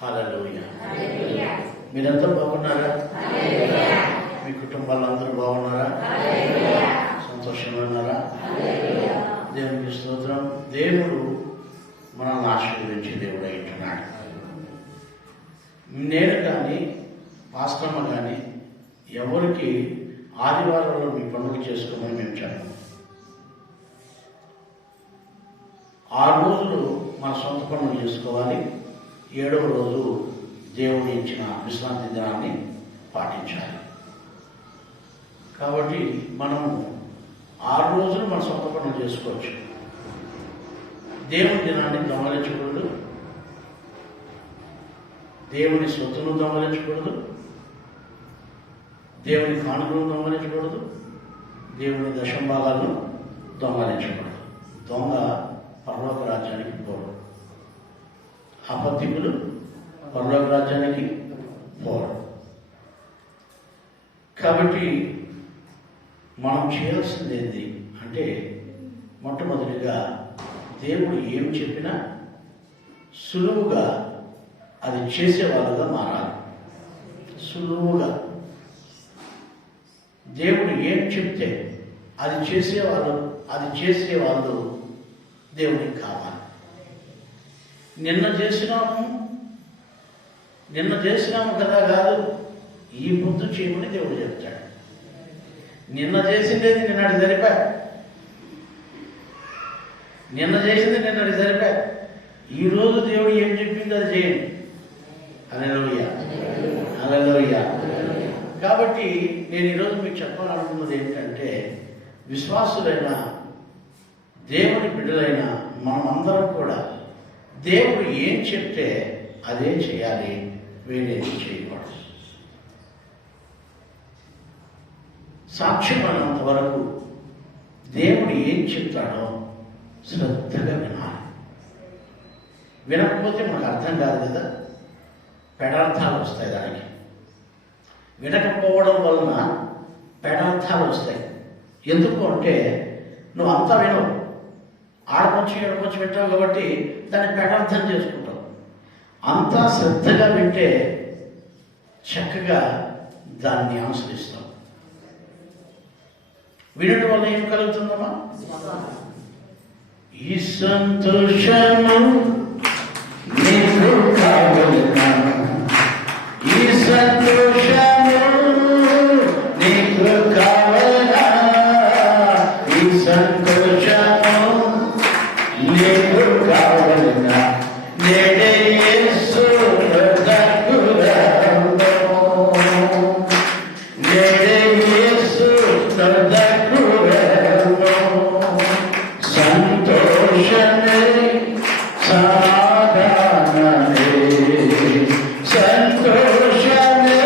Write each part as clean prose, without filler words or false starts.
హల్లెలూయా. మీరంతా బాగున్నారా? మీ కుటుంబాలు అందరూ బాగున్నారా? సంతోషంగా ఉన్నారా? దేవునికి స్తోత్రం. దేవుడు మనల్ని ఆశీర్వదించే దేవుడు అంటున్నాడు. నేను కానీ పాస్టమ్మ కానీ ఎవరికి ఆదివారంలో మీ పండుగ చేసుకోమని మేము చెప్పాము. 6 రోజులు మన సొంత పనులు చేసుకోవాలి. 7వ రోజు దేవుడు ఇచ్చిన విశ్రాంతి దినాన్ని పాటించాలి. కాబట్టి మనము 6 రోజులు మన సొంత పనులు చేసుకోవచ్చు. దేవుని దినాన్ని దొంగలించకూడదు, దేవుని సొత్తును దొంగలించకూడదు, దేవుని కానుకలను దొంగలించకూడదు, దేవుని దశంభాగాలను దొంగలించకూడదు. దొంగ పరలోక రాజ్యానికి పోరు, అబద్ధికులు పరలోక రాజ్యానికి పోరు. కాబట్టి మనం చేయాల్సింది ఏంటి అంటే, మొట్టమొదటిగా దేవుడు ఏం చెప్పినా సులువుగా అది చేసేవాళ్ళుగా మారాలి. సులువుగా దేవుడు ఏం చెప్తే అది చేసేవాళ్ళు దేవుడికి కావాలి. నిన్న చేసినాము కదా కాదు, ఈ పొద్దు చేయమని దేవుడు చెప్తాడు. నిన్న చేసిండేది నిన్నటి సరిపా, నిన్న చేసింది నిన్నటి సరిపా. ఈరోజు దేవుడు ఏం చెప్పింది అది చేయండి. హల్లెలూయా, హల్లెలూయా. కాబట్టి నేను ఈరోజు మీకు చెప్పాలనుకున్నది ఏంటంటే, విశ్వాసులైన దేవుని బిడ్డలైన మనమందరం కూడా దేవుడు ఏం చెప్తే అదే చేయాలి, వేరేది చేయకూడదు. సాక్ష్యమైనంత వరకు దేవుడు ఏం చెప్తాడో శ్రద్ధగా వినాలి. వినకపోతే మనకు అర్థం కాదు కదా, పెడార్థాలు వస్తాయి. దానికి వినకపోవడం వలన పెడార్థాలు వస్తాయి. ఎందుకు అంటే, నువ్వు అంతా వినవు, ఆడకొచ్చి ఎడకొచ్చి వింటావు కాబట్టి దాన్ని పెడార్థం చేసుకుంటావు. అంతా శ్రద్ధగా వింటే చక్కగా దాన్ని అనుసరిస్తావు. వినడం వల్ల ఏం కలుగుతుందమ్మా? ఈ సంతోషము నీకు కావలెనా, ఈ సంతోషము నీకు కావలెనా, ఈ సంతోషము నీకు కావలెనా, నేడే యేసు దగ్గరలో, నేడే యేసు దగ్గరలో, సంతోషమే సమాధానమే, సంతోషమే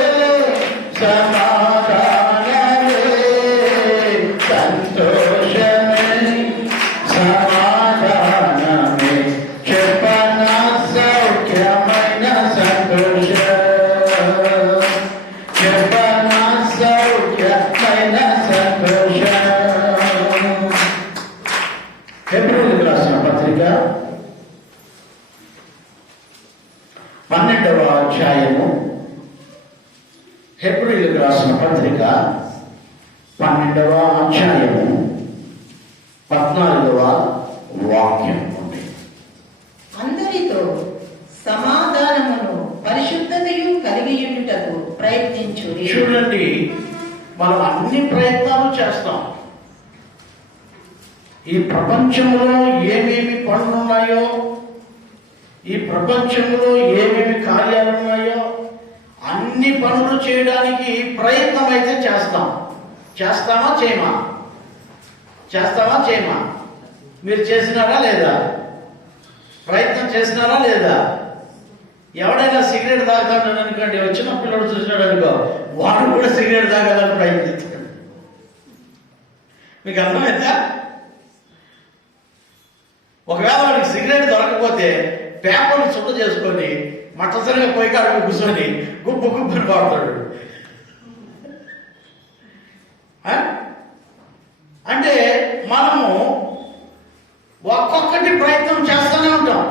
సమాధానమే, సంతోషమే సమాధానమే, చెప్పన సౌఖ్యమైన సంతోషం, చెప్పన సౌఖ్యమైన సంతోషం. హెబ్రీయులకు రాసిన పత్రిక 12వ అధ్యాయము, హెబ్రీయులకు రాసిన పత్రిక 12వ అధ్యాయము 14వ వాక్యం నుండి. అందరితో సమాధానమును పరిశుద్ధతయు కలిగియుటకు ప్రయత్నించు. చూడండి, మనం అన్ని ప్రయత్నాలు చేస్తాం. ఈ ప్రపంచంలో ఏమేమి పనులు ఉన్నాయో, ఈ ప్రపంచంలో ఏమేమి కార్యాలు ఉన్నాయో అన్ని పనులు చేయడానికి ప్రయత్నం అయితే చేస్తాం. చేస్తామా చేయమా? చేస్తామా చేయమా? మీరు చేసినారా లేదా? ప్రయత్నం చేసినారా లేదా? ఎవడైనా సిగరెట్ తాగుతాడు అనుకోండి, వచ్చిన పిల్లడు చూసినాడు అనుకో, వాడు కూడా సిగరెట్ తాగాలని ప్రయత్నిస్తాడు. మీకు అర్థమైందా? ఒకవేళ వాడికి సిగరెట్ దొరకకపోతే పేపర్లు చుట్ట చేసుకొని మట్టసరిగా పోయి కాడికి కూర్చొని గుబ్బు గుబ్బని కొడతాడు. అంటే మనము ఒక్కొక్కటి ప్రయత్నం చేస్తూనే ఉంటాం.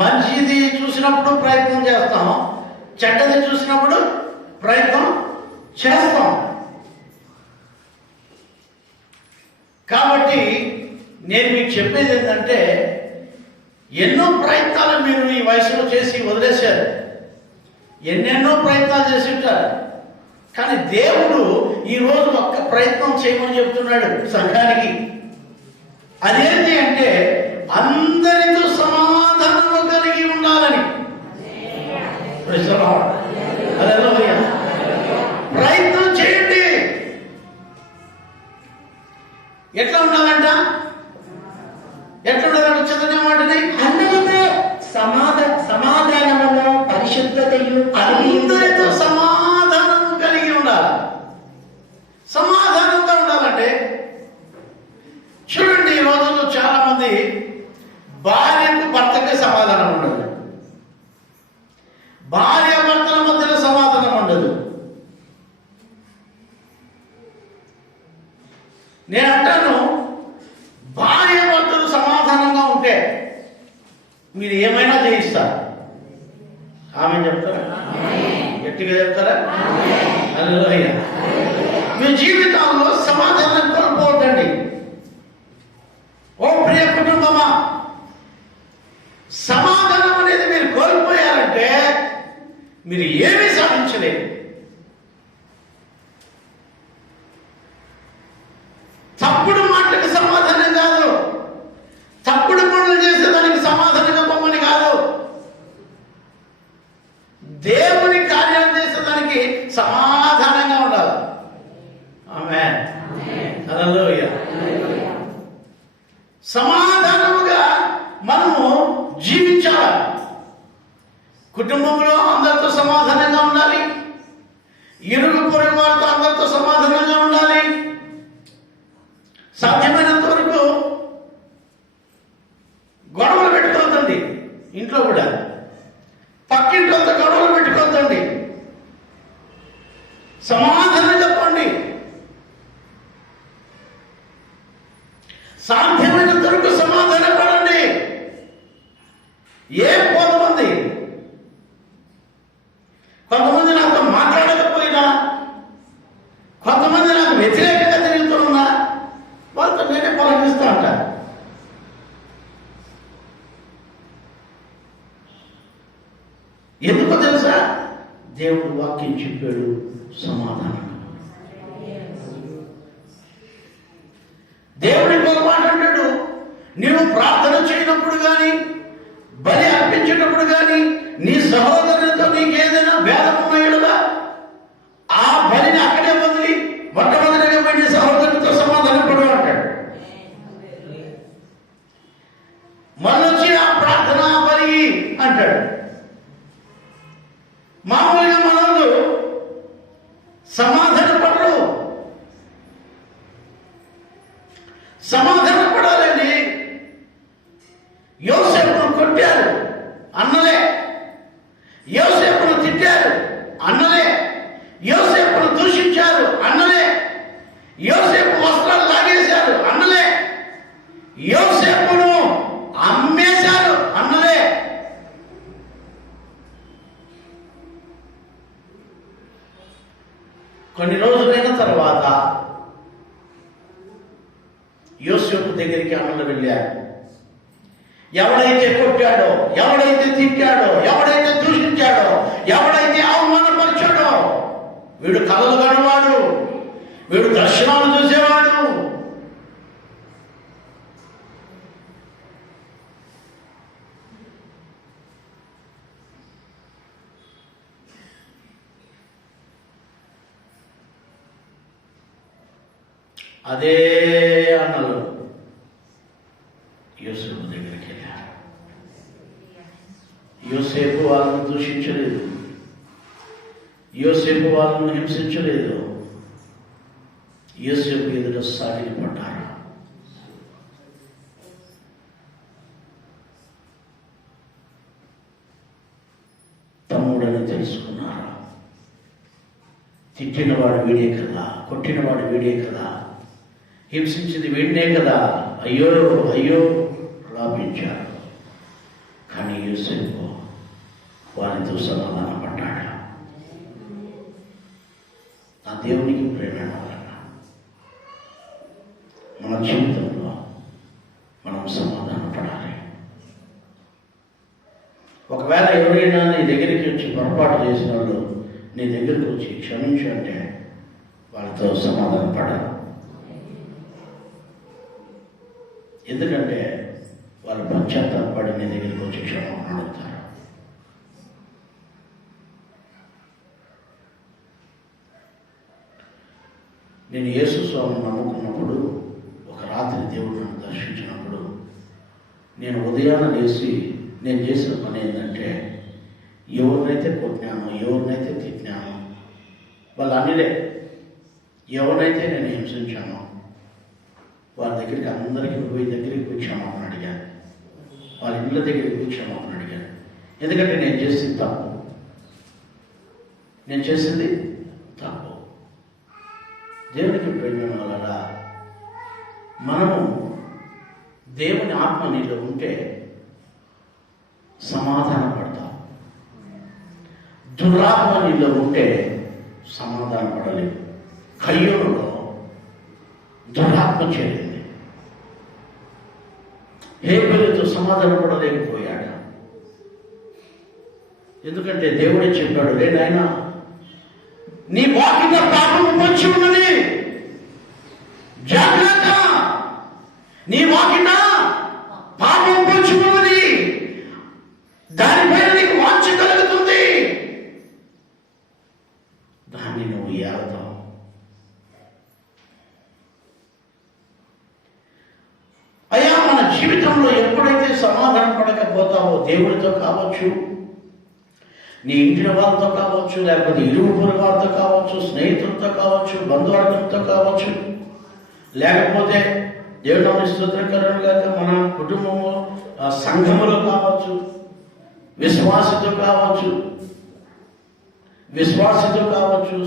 మంచిది చూసినప్పుడు ప్రయత్నం చేస్తాం, చెడ్డది చూసినప్పుడు ప్రయత్నం చేస్తాం. కాబట్టి నేను మీకు చెప్పేది ఏంటంటే, ఎన్నో ప్రయత్నాలు మీరు ఈ వయసులో చేసి వదిలేశారు, ఎన్నెన్నో ప్రయత్నాలు చేసి ఉంటారు. కానీ దేవుడు ఈరోజు ఒక్క ప్రయత్నం చేయమని చెప్తున్నాడు సంఘానికి. అదేంటి అంటే, అందరితో సమాధానము కలిగి ఉండాలని. ప్రయత్నం చేయండి. ఎట్లా ఉండాలంట? ఎట్లా ఉండాలంట? చదివిన వాటిని అందరితో సమాధానమును పరిశుద్ధతయు అందరితో సమాధానం కలిగి ఉండాలి. సమాధానంగా ఉండాలంటే చూడండి, ఈ రోజుల్లో చాలా మంది భార్యకు భర్తకి సమాధానం ఉండదు, భార్య భర్తల మధ్యలో సమాధానం ఉండదు. నేను అంటాను, భార్య భర్తలు సమాధానంగా ఉంటే మీరు ఏమైనా చేయిస్తారు. ఆమె చెప్తారా? గట్టిగా చెప్తారా? హల్లెలూయా. మీ జీవితాల్లో సమాధానం కోల్పోవద్దండి. ఓ ప్రియ కుటుంబమా, సమాధానం అనేది మీరు కోల్పోయారంటే మీరు ఏమీ సాధించలేరు. తప్పుడు మాటలకు సమాధానం కాదు, తప్పుడు పనులు చేసేదానికి సమాధానంగా పొమ్మని కాదు, దేవుని కార్యాలు చేసేదానికి సమాధానంగా ఉండాలి. ఆమేన్. హల్లెలూయా. సమాధానముగా మనము జీవించాలి. కుటుంబంలో అందరితో సమాధానంగా ఉండాలి, ఇరుగు పొరుగు వారితో అందరితో సమాధానంగా ఉండాలి. సాధ్యమైనంత వరకు గొడవలు పెట్టుకోవద్దండి. ఇంట్లో కూడా పక్కింట్లో గొడవలు పెట్టుకోవద్దండి. సమాధానం చెప్పండి. సాధ్యమైనంత వరకు సమాధానం పడండి. ఏం కొంతమంది నాతో మాట్లాడకపోయినా, కొంతమంది నాకు వ్యతిరేకంగా తిరుగుతున్నా, వాళ్ళతో నేనే పలకరిస్తూ ఉంటాను. ఎందుకో తెలుసా? దేవుడు వాక్యం చెప్పాడు, సమాధానం. దేవుడి ఇంకొక మాట అంటాడు, నీవు ప్రార్థన చేయనప్పుడు కానీ, బలి అర్పించేటప్పుడు కానీ, నీ సహోదరునితో నీకేదైనా భేదం ఉన్నాయడుగా, ఆ బలిని అక్కడే వదిలి మొట్టమొదటిగా పోయి నీ సహోదరునితో సమాధానం పడు అంటాడు. మళ్ళొచ్చి ఆ ప్రార్థన బలి అంటాడు. మామూలుగా మనోళ్ళు సమాధాన పడరు. సమాధాన పడాలండి. యోసేపును కొట్టారు, అన్నలే. యోసేపును తిట్టారు, అన్నలే. యోసేపును దూషించారు, అన్నలే. యోసేపు వస్త్రాలు లాగేశారు, అన్నలే. యోసేపును అమ్మేశారు, అన్నలే. కొన్ని రోజులైన తర్వాత యోసేపు దగ్గరికి అన్నలు వెళ్ళారు. ఎవడైతే కొట్టాడో, ఎవడైతే తిట్టాడో, ఎవడైతే దూషించాడో, ఎవడైతే అవమానపరిచాడో, వీడు కలలు కనవాడు, వీడు దర్శనాలు చూసేవాడు, అదే అన్నలు యోసేపు దగ్గరికి వెళ్ళారు. యోసేపు వాళ్ళను దూషించలేదు, యోసేపు వాళ్ళను హింసించలేదు. యోసేపు ఎదుట సాగిలి పడ్డారు. తమ్ముడని తెలుసుకున్నారు. తిట్టినవాడు వీడే కదా, కొట్టినవాడు వీడే కదా, హింసించింది వీడినే కదా, అయ్యో అయ్యో రాపించారు. కానీ యోసేపు వారితో సమాధాన పడ్డాడు. ఆ దేవునికి ప్రేరణ వలన మన జీవితంలో మనం సమాధాన పడాలి. ఒకవేళ ఎవరైనా నీ దగ్గరికి వచ్చి పొరపాటు చేసిన వాళ్ళు నీ దగ్గరికి వచ్చి క్షమించు అంటే వాళ్ళతో సమాధాన పడాలి. ఎందుకంటే వాళ్ళు పశ్చాత్తాపడి నీ దగ్గరికి వచ్చి క్షమాపణ అడుగుతారు. నేను యేసు స్వామిని నమ్ముకున్నప్పుడు ఒక రాత్రి దేవుడు నన్ను దర్శించినప్పుడు నేను ఉదయాన్నే లేచి నేను చేసిన పని ఏంటంటే ఎవరినైతే కొట్టినానో ఎవరినైతే తిట్టినానో వాళ్ళు అన్నిలే ఎవరినైతే నేను హింసించానో వాళ్ళ దగ్గరికి అందరికీ పోయి దగ్గరికి పోయి క్షమాపణ అడిగాను. వాళ్ళ ఇళ్ళ దగ్గరికి పోయి క్షమాపణ అడిగాను. ఎందుకంటే నేను చేసింది తప్పు. దేవునికి ప్రేమ వలన మనము దేవుని ఆత్మ నీలో ఉంటే సమాధాన పడతాం. దురాత్మ నీలో ఉంటే సమాధాన పడలేవు. కయ్యూరులో దురాత్మ చేరింది. హేబెలుతో సమాధాన పడలేకపోయాడు. ఎందుకంటే దేవుడే చెప్పాడు, రే నాయనా నీ వాకిట పాపం పొంచి ఉన్నది, జాగ్రత్త, నీ వాకిట పాపం పొంచి ఉన్నది, దానిపైన నీకు వాంఛ కలుగుతుంది, దాన్ని నువ్వు ఏడతావు. అయ్యా మన జీవితంలో ఎప్పుడైతే సమాధానం పడకపోతావో దేవుడితో కావచ్చు, నీ ఇంటి వాళ్ళతో కావచ్చు, లేకపోతే ఇరుగు పొరుగు వారితో కావచ్చు, స్నేహితులతో కావచ్చు, బంధువర్గంతో కావచ్చు, లేకపోతే దేవుని స్తోత్రకరణలు కాక మన కుటుంబము సంఘములో కావచ్చు, విశ్వాసతో కావచ్చు,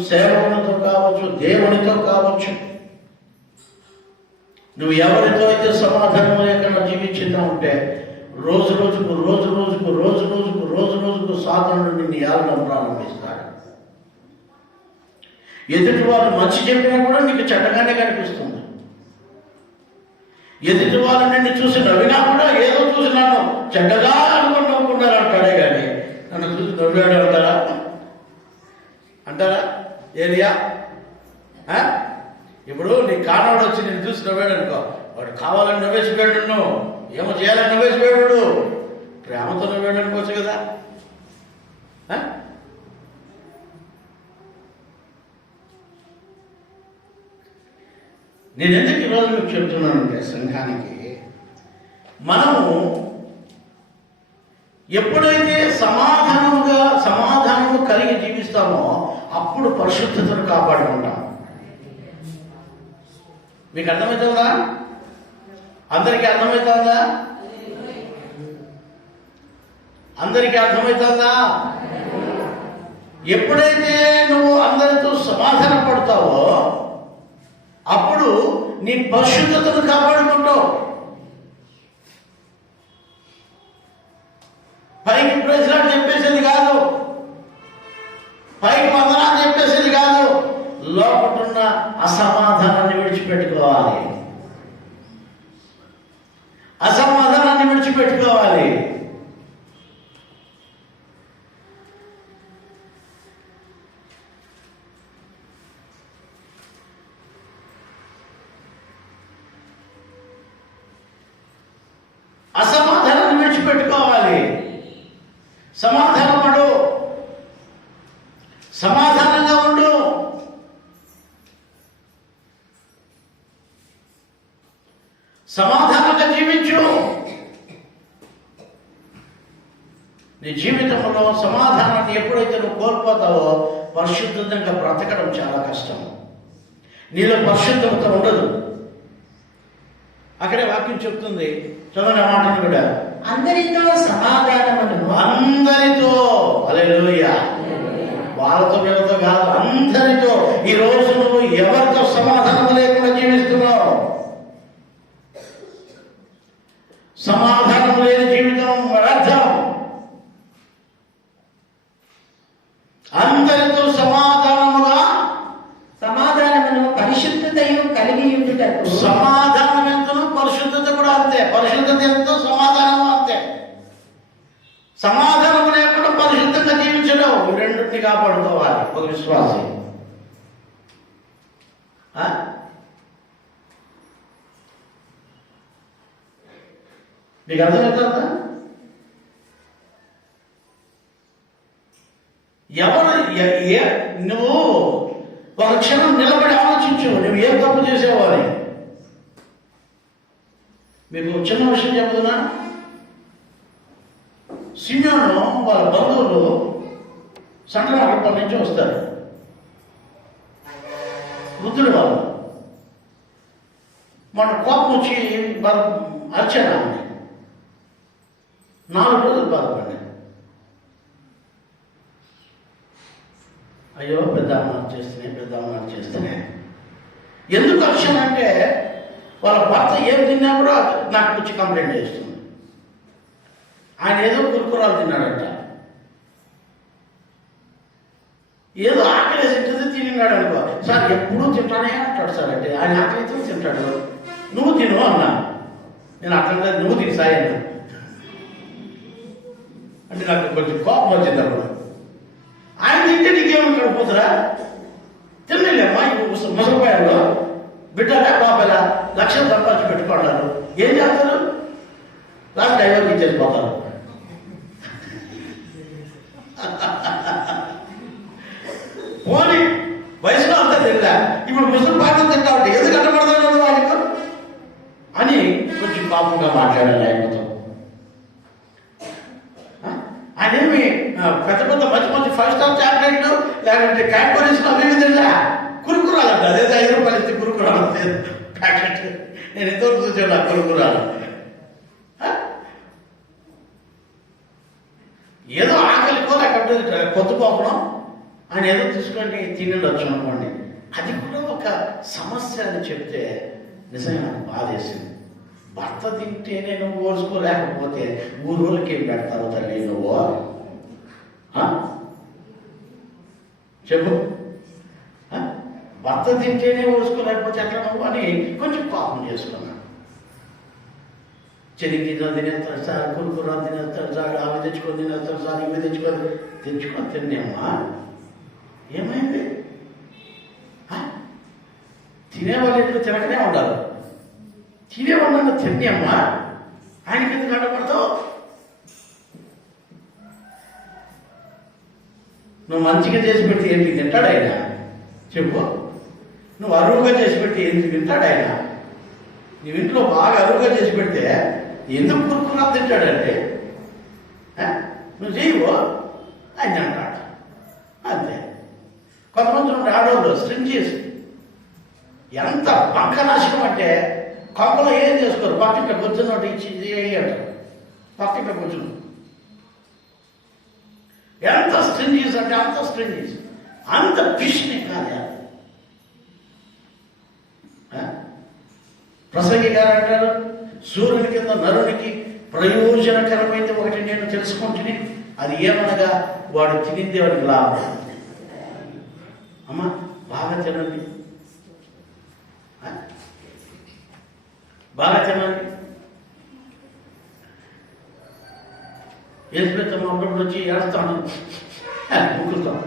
సేవకులతో కావచ్చు, దేవునితో కావచ్చు, నువ్వు ఎవరితో అయితే సమాధానం లేకుండా జీవించుతూ ఉంటే రోజు రోజుకు సాతానుడు నిన్ను ఏలడం ప్రారంభిస్తాడు. ఎదుటి వాళ్ళు మంచి చెప్పినా కూడా నీకు చెడ్డగానే కనిపిస్తుంది. ఎదుటి వాళ్ళు నిన్ను చూసి నవ్వినా కూడా ఏదో చూసి నన్ను చెడ్డగా అనుకున్నారు అంటాడే కానీ నన్ను చూసి నవ్వాడు అంటారా ఏరియా? ఇప్పుడు నీ కానవాడు వచ్చి నేను చూసి నవ్వాడు అనుకో, వాడు కావాలని నవ్వేసిపోయాడు, నువ్వు ఏమో చేయాలని నవ్వేసిపోయాడు, ప్రేమతో నవ్వాడు అనుకోవచ్చు కదా. నేను ఎందుకు ఈరోజు మీకు చెప్తున్నానంటే సంఘానికి మనము ఎప్పుడైతే సమాధానము కలిగి జీవిస్తామో అప్పుడు పరిశుద్ధతను కాపాడుకుంటాం. మీకు అర్థమవుతుందా? అందరికీ అర్థమవుతుందా? ఎప్పుడైతే నువ్వు అందరితో సమాధాన పడతావో అప్పుడు నీ పరిశుద్ధతను కాపాడుకుంటావు. పైకి ప్రజలకు చెప్పేసేది కాదు, పైకి వందనాలు చెప్పేసేది కాదు, లోపటున్న అసమాధానాన్ని విడిచిపెట్టుకోవాలి. అసమాధానాన్ని విడిచిపెట్టుకోవాలి. సమాధానపడు, సమాధానంగా ఉండు. సమాధానంగా జీవించు. నీ జీవితంలో సమాధానాన్ని ఎప్పుడైతే నువ్వు కోల్పోతావో పరిశుద్ధంగా బ్రతకడం చాలా కష్టం. నీలో పరిశుద్ధత ఉండదు. అక్కడే వాక్యం చెప్తుంది, చదవని మాటలు కూడా, అందరితో సమాధానమును. అందరితో, హల్లెలూయా, వాళ్ళతో వీళ్ళతో కాదు, అందరితో. ఈ రోజు నువ్వు ఎవరితో సమాధానం లేకుండా జీవిస్తున్నావు? సమాధానం లేని జీవితం వ్యర్థం. అందరితో సమాధానముగా. సమాధానమును పరిశుద్ధతయు కలిగి ఉండుటకు. సమాధానం ఎంతనో పరిశుద్ధత కూడా అంతే. పరిశుద్ధత ఎంతో సమాధానం అంతే. సమాధానం లేకుండా పరిశుద్ధంగా జీవించడం, ఈ రెండింటిని కాపాడుకోవాలి ఒక విశ్వాసి. మీకు అర్థమవుతుందా? నువ్వు ఒక క్షణం నిలబడి ఆలోచించు, నువ్వు ఏం తప్పు చేసావు అని. మీకు చిన్న విషయం చెప్తున్నా. సిమియోను వాళ్ళ బంధువులు సంక్రమణ నుంచి వస్తారు. వృద్ధులు వాళ్ళు. మన కోపం వచ్చి వాళ్ళు అర్చన 4 రోజులు బాధపడ్డాయి. అయ్యో పెద్ద అమ్మ చేస్తున్నాయి. ఎందుకు అర్చన అంటే వాళ్ళ భర్త ఏం తిన్నా కూడా నాకు వచ్చి కంప్లైంట్ చేస్తుంది. ఆయన ఏదో కురుకురాలు తిన్నాడంట, ఏదో ఆకలేసి తిన్నాడు అనుకో. సార్ ఎప్పుడూ తింటానే అంటాడు సార్. అంటే ఆయన ఆకలితో తింటాడు, నువ్వు తిను అన్నా. నేను అట్లా నువ్వు తిని సాయి అన్నా. అంటే నాకు కొంచెం కోపం వచ్చింది అప్పుడు. ఆయన తింటే నీకేమనుకోడు పోతురా, తినలేమ్మా. ముసలిపోయాడు బిడ్డలా బాబాలా లక్షలు సంపాదించి పెట్టుకుంటారు. ఏం చేస్తారు? లాస్ట్ డైవర్కి ఇచ్చేసిపోతారు. పోనీ వయసులో అంతా తినలే, ఇప్పుడు ముసలి పాటలు తింటా ఉంటే ఎందుకు అడ్డపడతాడు వాడితో అని కొంచెం పాపంగా మాట్లాడాలి ఆయనతో. ఆయనేమి పెద్ద మంచి 5 స్టార్ చాక్లెట్లు లేకపోతే క్యాడ్బరీస్ అవి తిన్నా. కురుకురాలంట, అదేదో 5 రూపాయలు ఇస్తే కురుకురాలు ప్యాకెట్. నేను ఎంతవరకు చూసాను ఆ కురుకురాలు. ఏదో ఆకలికో లేకపోతే పొద్దుపోకడం ఆయన ఏదో తీసుకొని తినడొచ్చు అనుకోండి. అది కూడా ఒక సమస్య అని చెప్తే నిజంగా నాకు బాధేసింది. భర్త తింటేనే నువ్వు ఓర్చుకోలేకపోతే ఊరోళ్ళకి ఏం పెడతావు తల్లి నువ్వు? చెప్పు. భర్త తింటేనే ఓర్చుకోలేకపోతే ఎట్లా నువ్వు అని కొంచెం కోపం చేసుకున్నాను. చెనిగ్గిన్నెలు తినేస్తాడు సార్, కురుకురాలు తినేస్తాడు సార్, అవి తెచ్చుకొని తినేస్తాడు సార్, ఇవి తెచ్చుకొని తిన్నామ్మా. ఏమైంది? తినేవాళ్ళు ఎట్లు తినకనే ఉండాలి. తినేవాళ్ళన్నా తిన్నామ్మా. ఆయనకి ఎందుకు అడ్డపడతావు? నువ్వు మంచిగా చేసి పెడితే ఏంటి తింటాడు ఆయన? చెప్పు. నువ్వు అరువుగా చేసి పెడితే ఎందుకు తింటాడు ఆయన? నువ్వు ఇంట్లో బాగా అరువుగా చేసి పెడితే ఎందుకు కురుకురాలు తింటాడంటే నువ్వు చేయవు ఆయన అంటాడు. అంతే. కొంతమంది ఉండే ఆడవాళ్ళు స్ట్రింజీస్ ఎంత బంకనాశనం అంటే కొంపలో ఏం చేసుకోరు. పక్కింట్లో కూర్చున్నట్టు ఇచ్చి అంటారు. పక్కింట్లో కూర్చుని ఎంత స్ట్రింజీస్ అంటే అంత స్ట్రింజీస్, అంత పిష్ని కాదు. ప్రసంగి గారు అంటారు, సూర్యుని కింద నరునికి ప్రయోజనకరమైతే ఒకటి నేను తెలుసుకుంటుని, అది ఏమనగా వాడు తినింది వాడికి లాభం. అమ్మా బాగా తినండి, బాగా తినండి. ఏసుపెత్తమ్మ అప్పుడప్పుడు వచ్చి ఏడుస్తాను, ముక్కుతాం.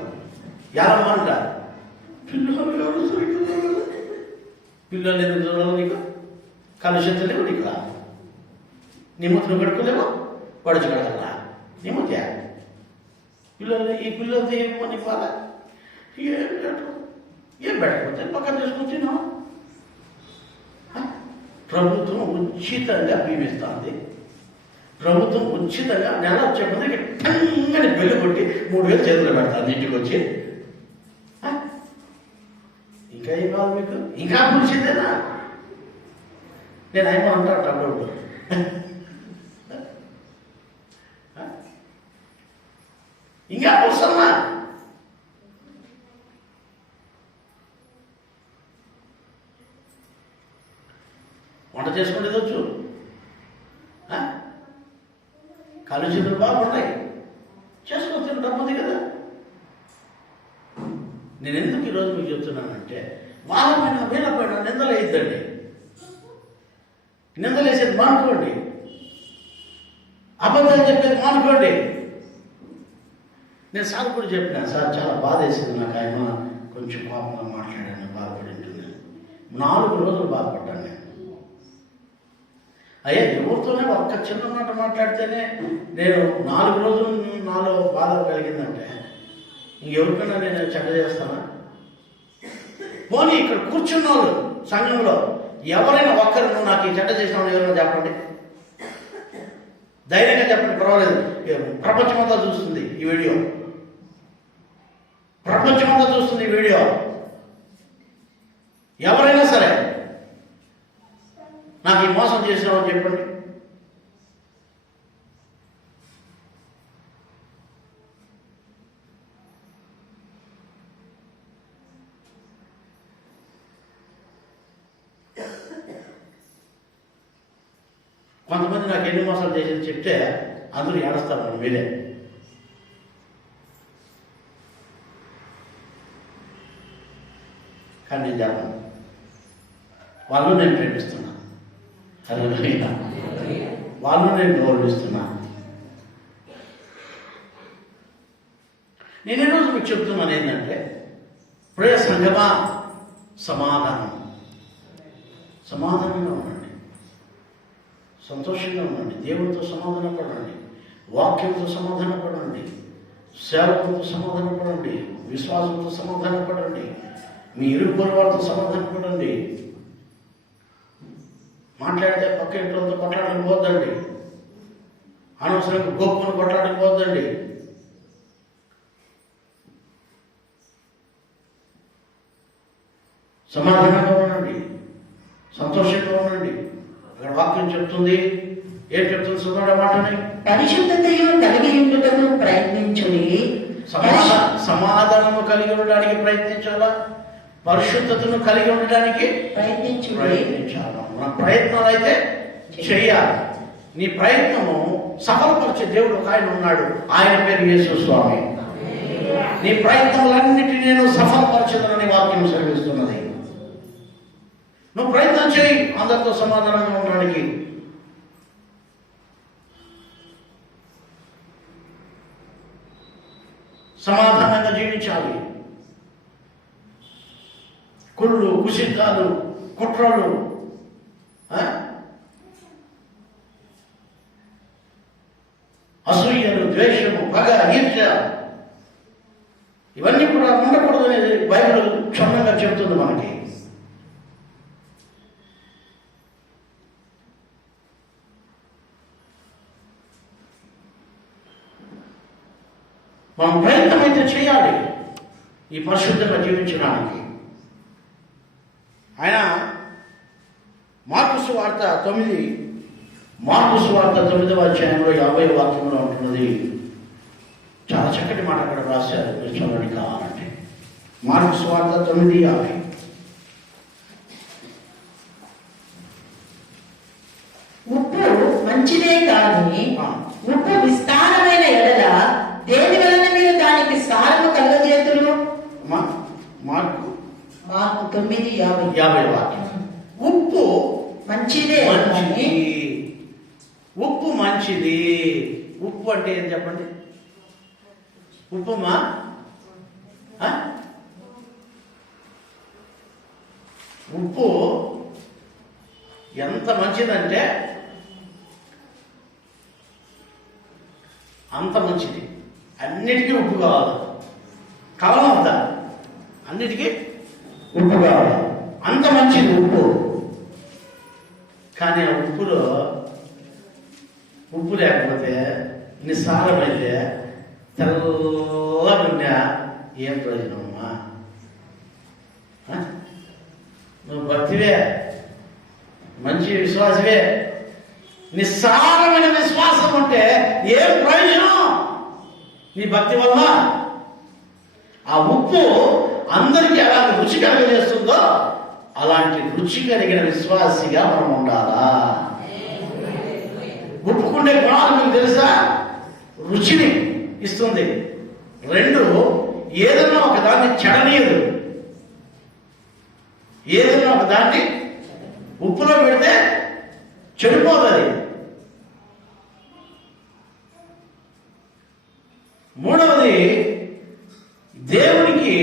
ఏడమ్మ అంట, పిల్లలు ఎందుకు చూడాలి నీకు? కలుషితం లేవు నీకు, నీ ముద్దును కడుకోలేవు, పడుచు కడగలా నీ ముద్ద. ఈ పిల్లలతో ఏమో నీకు బాధ. ఏం పెట్టకపోతే పక్కన తీసుకొచ్చినా. ప్రభుత్వం ఉచితంగా బీమిస్తుంది. ప్రభుత్వం ఉచితంగా నెల వచ్చే ముందు టంగని బెల్లు కొట్టి 3,000 చేతులు పెడతాను ఇంటికి వచ్చి. ఇంకా ఏం కాదు మీకు? ఇంకా పులిసిందేనా? నేను ఏమో అంటాడు అప్పుడు. ఇంకా పులుసమ్మా. వంట చేసుకునేది వచ్చు, కళ్ళు చేతులు బాగుంటాయి, చేసుకొని తిని డబ్బుంది కదా. నేను ఎందుకు ఈరోజు మీకు చెప్తున్నానంటే వాళ్ళ పైన వీళ్ళ పైన నిందలేద్దండి. నిందలేసేది మానుకోండి, అబద్ధాలు చెప్పేది మానుకోండి. నేను సార్ కూడా చెప్పినా, సార్ చాలా బాధ వేసింది నాకు, ఆయన కొంచెం కోపంగా మాట్లాడాను, బాధపడి ఉంటున్నాను. 4 రోజులు బాధపడ్డాను నేను. అయ్యా ఎవరితోనే ఒక్క చిన్న మాట మాట్లాడితేనే నేను 4 రోజులు నాలో బాధ కలిగిందంటే ఇంకెవరికైనా నేను చెడ్డ చేస్తానా? పోనీ ఇక్కడ కూర్చున్న వాళ్ళు సంఘంలో ఎవరైనా ఒక్కరు నువ్వు నాకు ఈ చెడ్డ చేసినావు ఎవరైనా చెప్పండి, ధైర్యంగా చెప్పండి, పర్వాలేదు. ప్రపంచమంతా చూస్తుంది ఈ వీడియో, ప్రపంచమంతా చూస్తుంది ఈ వీడియో. ఎవరైనా సరే నాకు ఈ మోసం చేసినామని చెప్పండి. కొంతమంది నాకు ఎన్ని మోసాలు చేసింది చెప్తే అందరూ ఏడుస్తారు మీరే. కానీ నేను చెప్పను, వాళ్ళు నేను ప్రేమిస్తున్నా, వాళ్ళు నేను గౌరవిస్తున్నా. నేను ఈరోజు మీకు చెప్తున్నాను ఏంటంటే, ప్రియ సంఘమా, సమాధానంగా ఉండండి, సంతోషంగా ఉండండి, దేవుడితో సమాధాన పడండి, వాక్యంతో సమాధాన పడండి, సేవకులతో సమాధాన పడండి, విశ్వాసంతో సమాధాన పడండి, మీ ఇరుగు వారితో సమాధాన పడండి. మాట్లాడితే పక్క ఇంట్లో కొట్లాడడానికి పోద్దండి, అనవసరంగా గొప్పను కొట్లాడడానికి పోద్దండి. సమాధానంగా ఉండండి, సంతోషంగా ఉండండి. అక్కడ వాక్యం చెప్తుంది, ఏం చెప్తుంది? సున్నాడు మాటని పరిశుద్ధతయు కలిగి ఉండుటకు ప్రయత్నించుడి. సమాధానము కలిగి ఉండడానికి ప్రయత్నించాలా, పరిశుద్ధతను కలిగి ఉండడానికి ప్రయత్నించాలా. మన ప్రయత్నాలు అయితే చేయాలి. నీ ప్రయత్నము సఫలపరిచే దేవుడు ఒక ఆయన ఉన్నాడు, ఆయన పేరు యేసు స్వామి. నీ ప్రయత్నాలన్నిటినీ నేను సఫలపరచదనని వాక్యం సెలవిస్తున్నది. నువ్వు ప్రయత్నం చేయి అందరితో సమాధానంగా ఉండడానికి. సమాధానంగా జీవించాలి. కుళ్ళు, కుసిద్ధాలు, కుట్రలు, అసూయలు, ద్వేషము, పగ, ఈర్ష్య ఇవన్నీ కూడా ఉండకూడదు అనేది బైబిల్ క్షుణ్ణంగా చెబుతుంది మనకి. మనం ప్రయత్నం అయితే చేయాలి ఈ పరిశుద్ధంగా జీవించడానికి. ఆయన మార్కు సువార్త 9వ అధ్యాయంలో 50వ వాక్యంలో ఉంటున్నది. చాలా చక్కటి మాట అక్కడ రాశారు, మీరు చదవడానికి కావాలంటే. మార్కు సువార్త 9:50. ఉప్పు మంచిదే కానీ ఉప్పు విస్తారమైన ఎడల దేని వలన మీరు దానికి సారము కలుగజేతురు? మార్కు 9:50 వాక్యం. ఉప్పు మంచిదే, ఉప్పు మంచిది. ఉప్పు అంటే ఏం చెప్పండి? ఉప్పుమా? ఉప్పు ఎంత మంచిదంటే అంత మంచిది. అన్నిటికీ ఉప్పు కావాలి, కావాలంతా అన్నిటికీ ఉప్పు కావాలి, అంత మంచిది ఉప్పు. కానీ ఆ ఉప్పులో ఉప్పు లేకపోతే నిస్సారమైతే తెల్లగుండా ఏం ప్రయోజనమ్మా? నువ్వు భక్తివే, మంచి విశ్వాసవే, నిస్సారమైన విశ్వాసం ఉంటే ఏం ప్రయోజనం నీ భక్తి వల్ల? ఆ ఉప్పు అందరికీ ఎలాంటి రుచి కలిగజేస్తుందో అలాంటి రుచి కలిగిన విశ్వాసిగా మనం ఉండాలా. ఉప్పుకుండే గుణాలు మీకు తెలుసా? రుచిని ఇస్తుంది. 2 ఏదన్నా ఒక దాన్ని చెడనీయదు. ఏదన్నా ఒక దాన్ని ఉప్పులో పెడితే చెడిపోతుంది. మూడవది, దేవునికి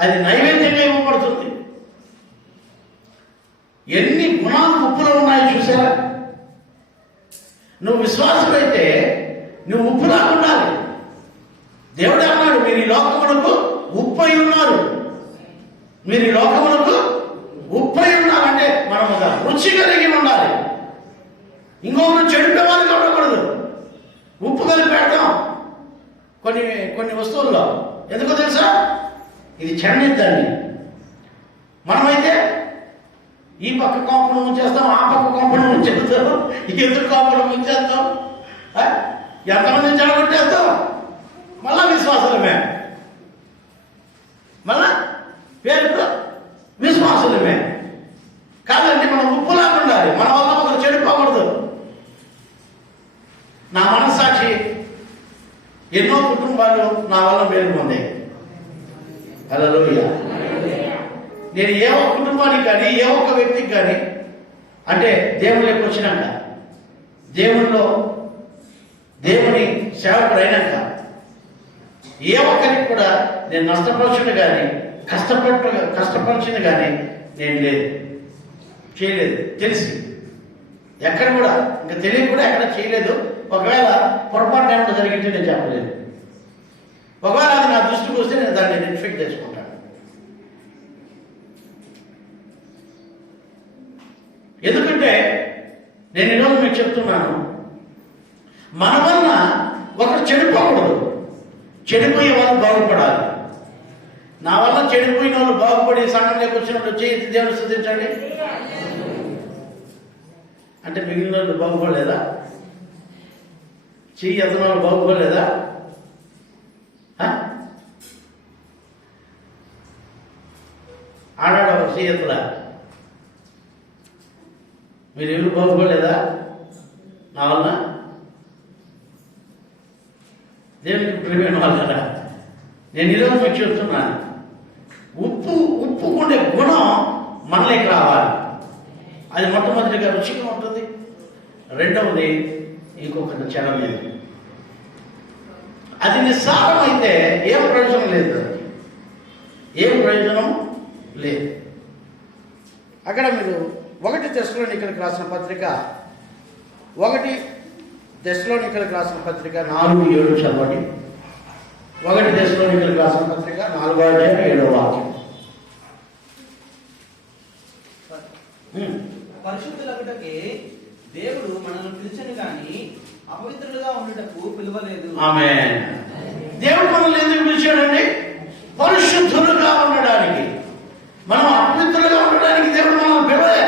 అది నైవేద్యంగా ఇవ్వబడుతుంది. ఎన్ని గుణాలు ఉప్పులో ఉన్నాయో చూసారా? నువ్వు విశ్వాసం అయితే నువ్వు ఉప్పులా ఉండాలి. దేవుడు అన్నాడు, మీరు ఈ లోకములకు ఉప్పు అయి ఉన్నారు. మీరు ఈ లోకములకు ఉప్పు అయి ఉన్నారంటే మనం ఒక రుచి కలిగి ఉండాలి. ఇంకొకరు చెడిపే వాళ్ళకి ఉండకూడదు. ఉప్పు కలిపి పెడతాం కొన్ని వస్తువుల్లో. ఎందుకో తెలుసా? ఇది చెడనిద్దండి. మనమైతే ఈ పక్క కొంపను ముంచేస్తాం, ఆ పక్క కొంపను ముంచేస్తాం, ఎదురు కొంపను ముంచేస్తాం, ఎంతమంది చెడగొట్టేస్తాం. మళ్ళా విశ్వాసులమే, మళ్ళా పేరుతో విశ్వాసులమే. కాదండి, మనం ఉప్పులాగా ఉండాలి. మన వల్ల ఒకరు చెడిపోకూడదు. నా మనస్సాక్షి ఎన్నో కుటుంబాలు నా వల్ల మేలు పొందాయి. హల్లెలూయా. నేను ఏ ఒక్క కుటుంబానికి కానీ ఏ ఒక్క వ్యక్తికి కానీ, అంటే దేవుళ్ళకి వచ్చినాక, దేవుని సేవకుడు అయినాక ఏ ఒక్కరికి కూడా నేను నష్టపరచుడు కానీ కష్టపరిచింది కానీ నేను చేయలేదు. తెలిసి ఎక్కడ కూడా ఇంకా తెలియ కూడా ఎక్కడ చేయలేదు. ఒకవేళ పొరపాటు ఏమైనా జరిగింటే నేను చెప్పలేదు. ఒకవేళ అది నా దృష్టికి వస్తే నేను దాన్ని ఐడెంటిఫై చేసుకుంటాను. ఎందుకంటే నేను ఈరోజు మీకు చెప్తున్నాను, మన వలన ఒకరు చెడిపోకూడదు. చెడిపోయే వాళ్ళు బాగుపడాలి. నా వల్ల చెడిపోయిన వాళ్ళు బాగుపడి సంఘంలోకి వచ్చినప్పుడు చేతి దేవుని స్తుతించండి అంటే మిగిలిన వాళ్ళు బాగుపడలేదా? చెయ్యి ఎత్తన వాళ్ళు బాగుపడలేదా? ఆడాడు చెయ్యి ఎత్తలా, మీరు ఎవరు బాగుపడలేదా నా వల్ల? దేవునికి ప్రియమైన వాళ్ళ, నేను ఈరోజు మీకు చెప్తున్నాను, ఉప్పుకుండే గుణం మనలోకి రావాలి. అది మొట్టమొదటిగా రుచిగా ఉంటుంది. రెండవది ఇంకొకటి చలం లేదు. అది నిస్సారం అయితే ఏం ప్రయోజనం లేదు. ఏం ప్రయోజనం లేదు. అక్కడ మీరు 1 తెస్సలోనికీయులకు రాసిన పత్రిక 4:7 చదవండి. 1 తెస్సలోనికీయులకు రాసిన పత్రిక 4:7 వాక్యం. పరిశుద్ధులగుటకే దేవుడు మనల్ని పిలిచను గాని అపవిత్రులుగా ఉండుటకు పిలువలేదు. ఆమేన్. దేవుడు మనల్ని ఎందుకు పిలిచాడండి? పరిశుద్ధులుగా ఉండడానికి. మనం అపవిత్రులుగా ఉండడానికి దేవుడు మనల్ని పిలవలే.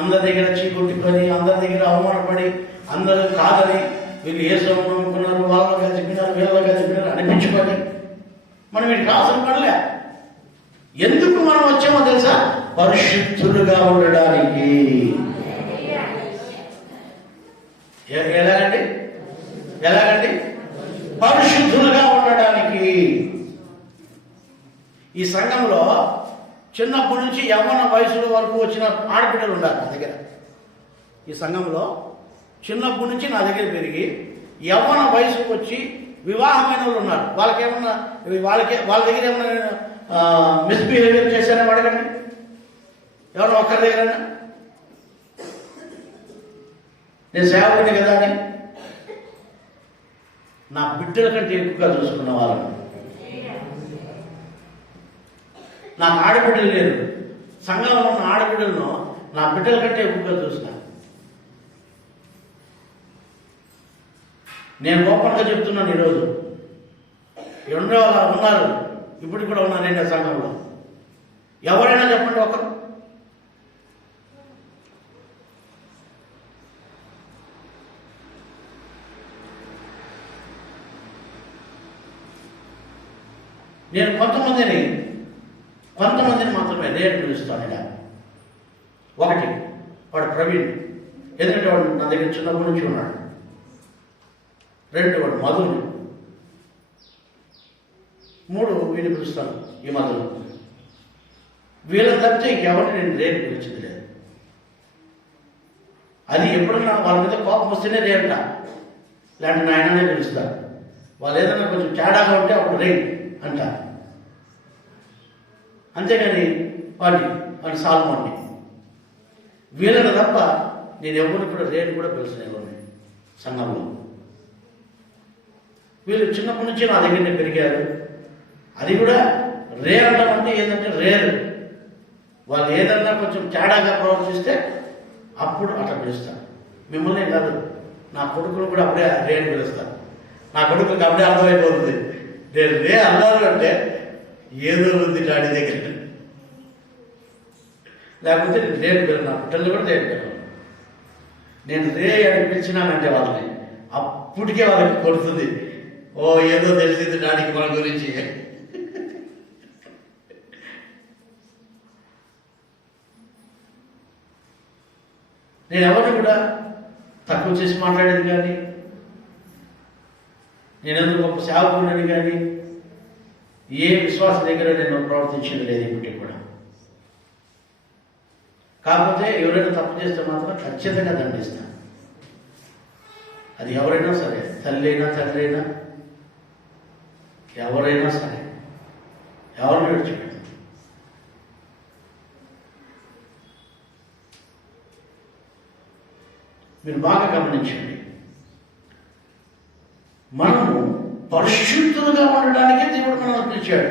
అందరి దగ్గర చీకొట్టుకొని, అందరి దగ్గర అవమానపడి, అందరూ కాదని, వీళ్ళు ఏ సోమం నమ్ముకున్నారు, వాళ్ళగా చెప్పినారు, వీళ్ళగా చెప్పినారు అనిపించుకొని మనం వీటికి అవసరం పడలే. ఎందుకు మనం వచ్చామో తెలుసా? పరిశుద్ధులుగా ఉండడానికి. ఎలాగండి? పరిశుద్ధులుగా ఉండడానికి. ఈ సంఘంలో చిన్నప్పటి నుంచి యవ్వన వయసుల వరకు వచ్చిన ఆడపిల్లలు ఉన్నారు నా దగ్గర. ఈ సంఘంలో చిన్నప్పటి నుంచి నా దగ్గర పెరిగి యవ్వన వయసుకు వచ్చి వివాహమైన వాళ్ళు ఉన్నారు. వాళ్ళ దగ్గర ఏమన్నా మిస్బిహేవియర్ చేశారని అడగండి. ఎవరు ఒక్కరి దగ్గర నేను సేవకుడిని కదా అని నా బిడ్డల కంటే ఎక్కువగా చూసుకున్న వాళ్ళని. నాకు ఆడబిడ్డలు లేరు. సంఘంలో ఉన్న ఆడబిడ్డలను నా బిడ్డల కంటే ఎక్కువగా చూసిన. నేను గొప్పగా చెప్తున్నాను ఈరోజు. ఎన్నో ఉన్నారు, ఇప్పుడు కూడా ఉన్నారు నేను సంఘంలో. ఎవరైనా చెప్పండి ఒకరు. నేను కొంతమందిని మాత్రమే నేను పిలుస్తాను. ఇలా ఒకటి వాడు ప్రవీణ్, ఎందుకంటే వాడు నా దగ్గర చిన్నప్పటి నుంచి ఉన్నాడు. 2 వాడు మధుని, 3 వీళ్ళు పిలుస్తాను ఈ మధ్యలో. వీళ్ళని తప్పితే ఇంకెవరిని నేను రేపు పిలిచింది లేదు. అది ఎప్పుడన్నా వాళ్ళ మీద కోపం వస్తేనే రేంట, లేదంటే నాయననే పిలుస్తారు. వాళ్ళు ఏదైనా కొంచెం తేడాగా ఉంటే అప్పుడు రే అంట. అంతేగాని వాడి సాల్మోన్ని వీళ్ళని తప్ప నేను ఎవరిని కూడా రేటు కూడా పిలుస్తాను ఎవరిని సంఘంలో. వీళ్ళు చిన్నప్పటి నుంచి నా దగ్గరనే పెరిగారు. అది కూడా రేర్ అనడం అంటే ఏంటంటే రేరు. వాళ్ళు ఏదన్నా కొంచెం తేడాగా ప్రవర్తిస్తే అప్పుడు అట్లా పిలుస్తారు. మిమ్మల్ని కాదు, నా కొడుకును కూడా అప్పుడే రేటు పిలుస్తారు. నా కొడుకుకి అప్పుడే అర్థమైపోతుంది నేను రే అన్నారు అంటే ఏదో ఉంది డాడీ దగ్గర. లేకపోతే నేను రేటు పిల్లలు, నా పిల్లలు కూడా రేటు పిల్లలు. నేను రే అని పిలిచినానంటే వాళ్ళని అప్పటికే వాళ్ళకి కొడుతుంది. ఓ ఏదో తెలిసింది డాడీకి మన గురించి. నేను ఎవరిని కూడా తక్కువ చేసి మాట్లాడేది కానీ, నేనెందుకు గొప్ప సేవకుడిని కానీ ఏ విశ్వాస దగ్గర నేను ప్రవర్తించింది లేదు ఇప్పటికి కూడా. కాకపోతే ఎవరైనా తప్పు చేస్తే మాత్రం ఖచ్చితంగా దండిస్తాను. అది ఎవరైనా సరే, తల్లి అయినా తండ్రి అయినా ఎవరైనా సరే, ఎవరిని విడిచిపెట్టాను. మీరు బాగా గమనించండి, మనము పరిశుద్ధులుగా ఉండడానికే దేవుడు మనల్ని పిలిచాడు.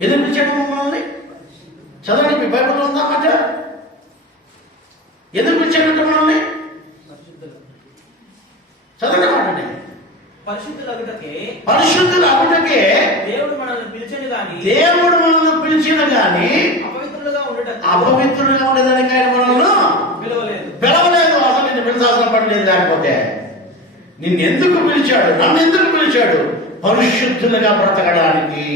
ఎందుకు పిలిచాడు మనల్ని? చదవండి, మీ బైబిల్లో ఉందామాట. ఎందుకు పిలిచాడు మనల్ని? చదవండి మాటండి. పరిశుద్ధులు అగుటకే దేవుడు మనల్ని పిలిచిన గాని అపవిత్రులుగా ఉండేదానికి ఆయన మనల్ని పిలవలేదు. అసలు నిన్ను పిలిచాల్సిన పని లేదు. లేకపోతే నిన్నెందుకు పిలిచాడు? నన్ను ఎందుకు పిలిచాడు? పరిశుద్ధులుగా బ్రతకడానికి.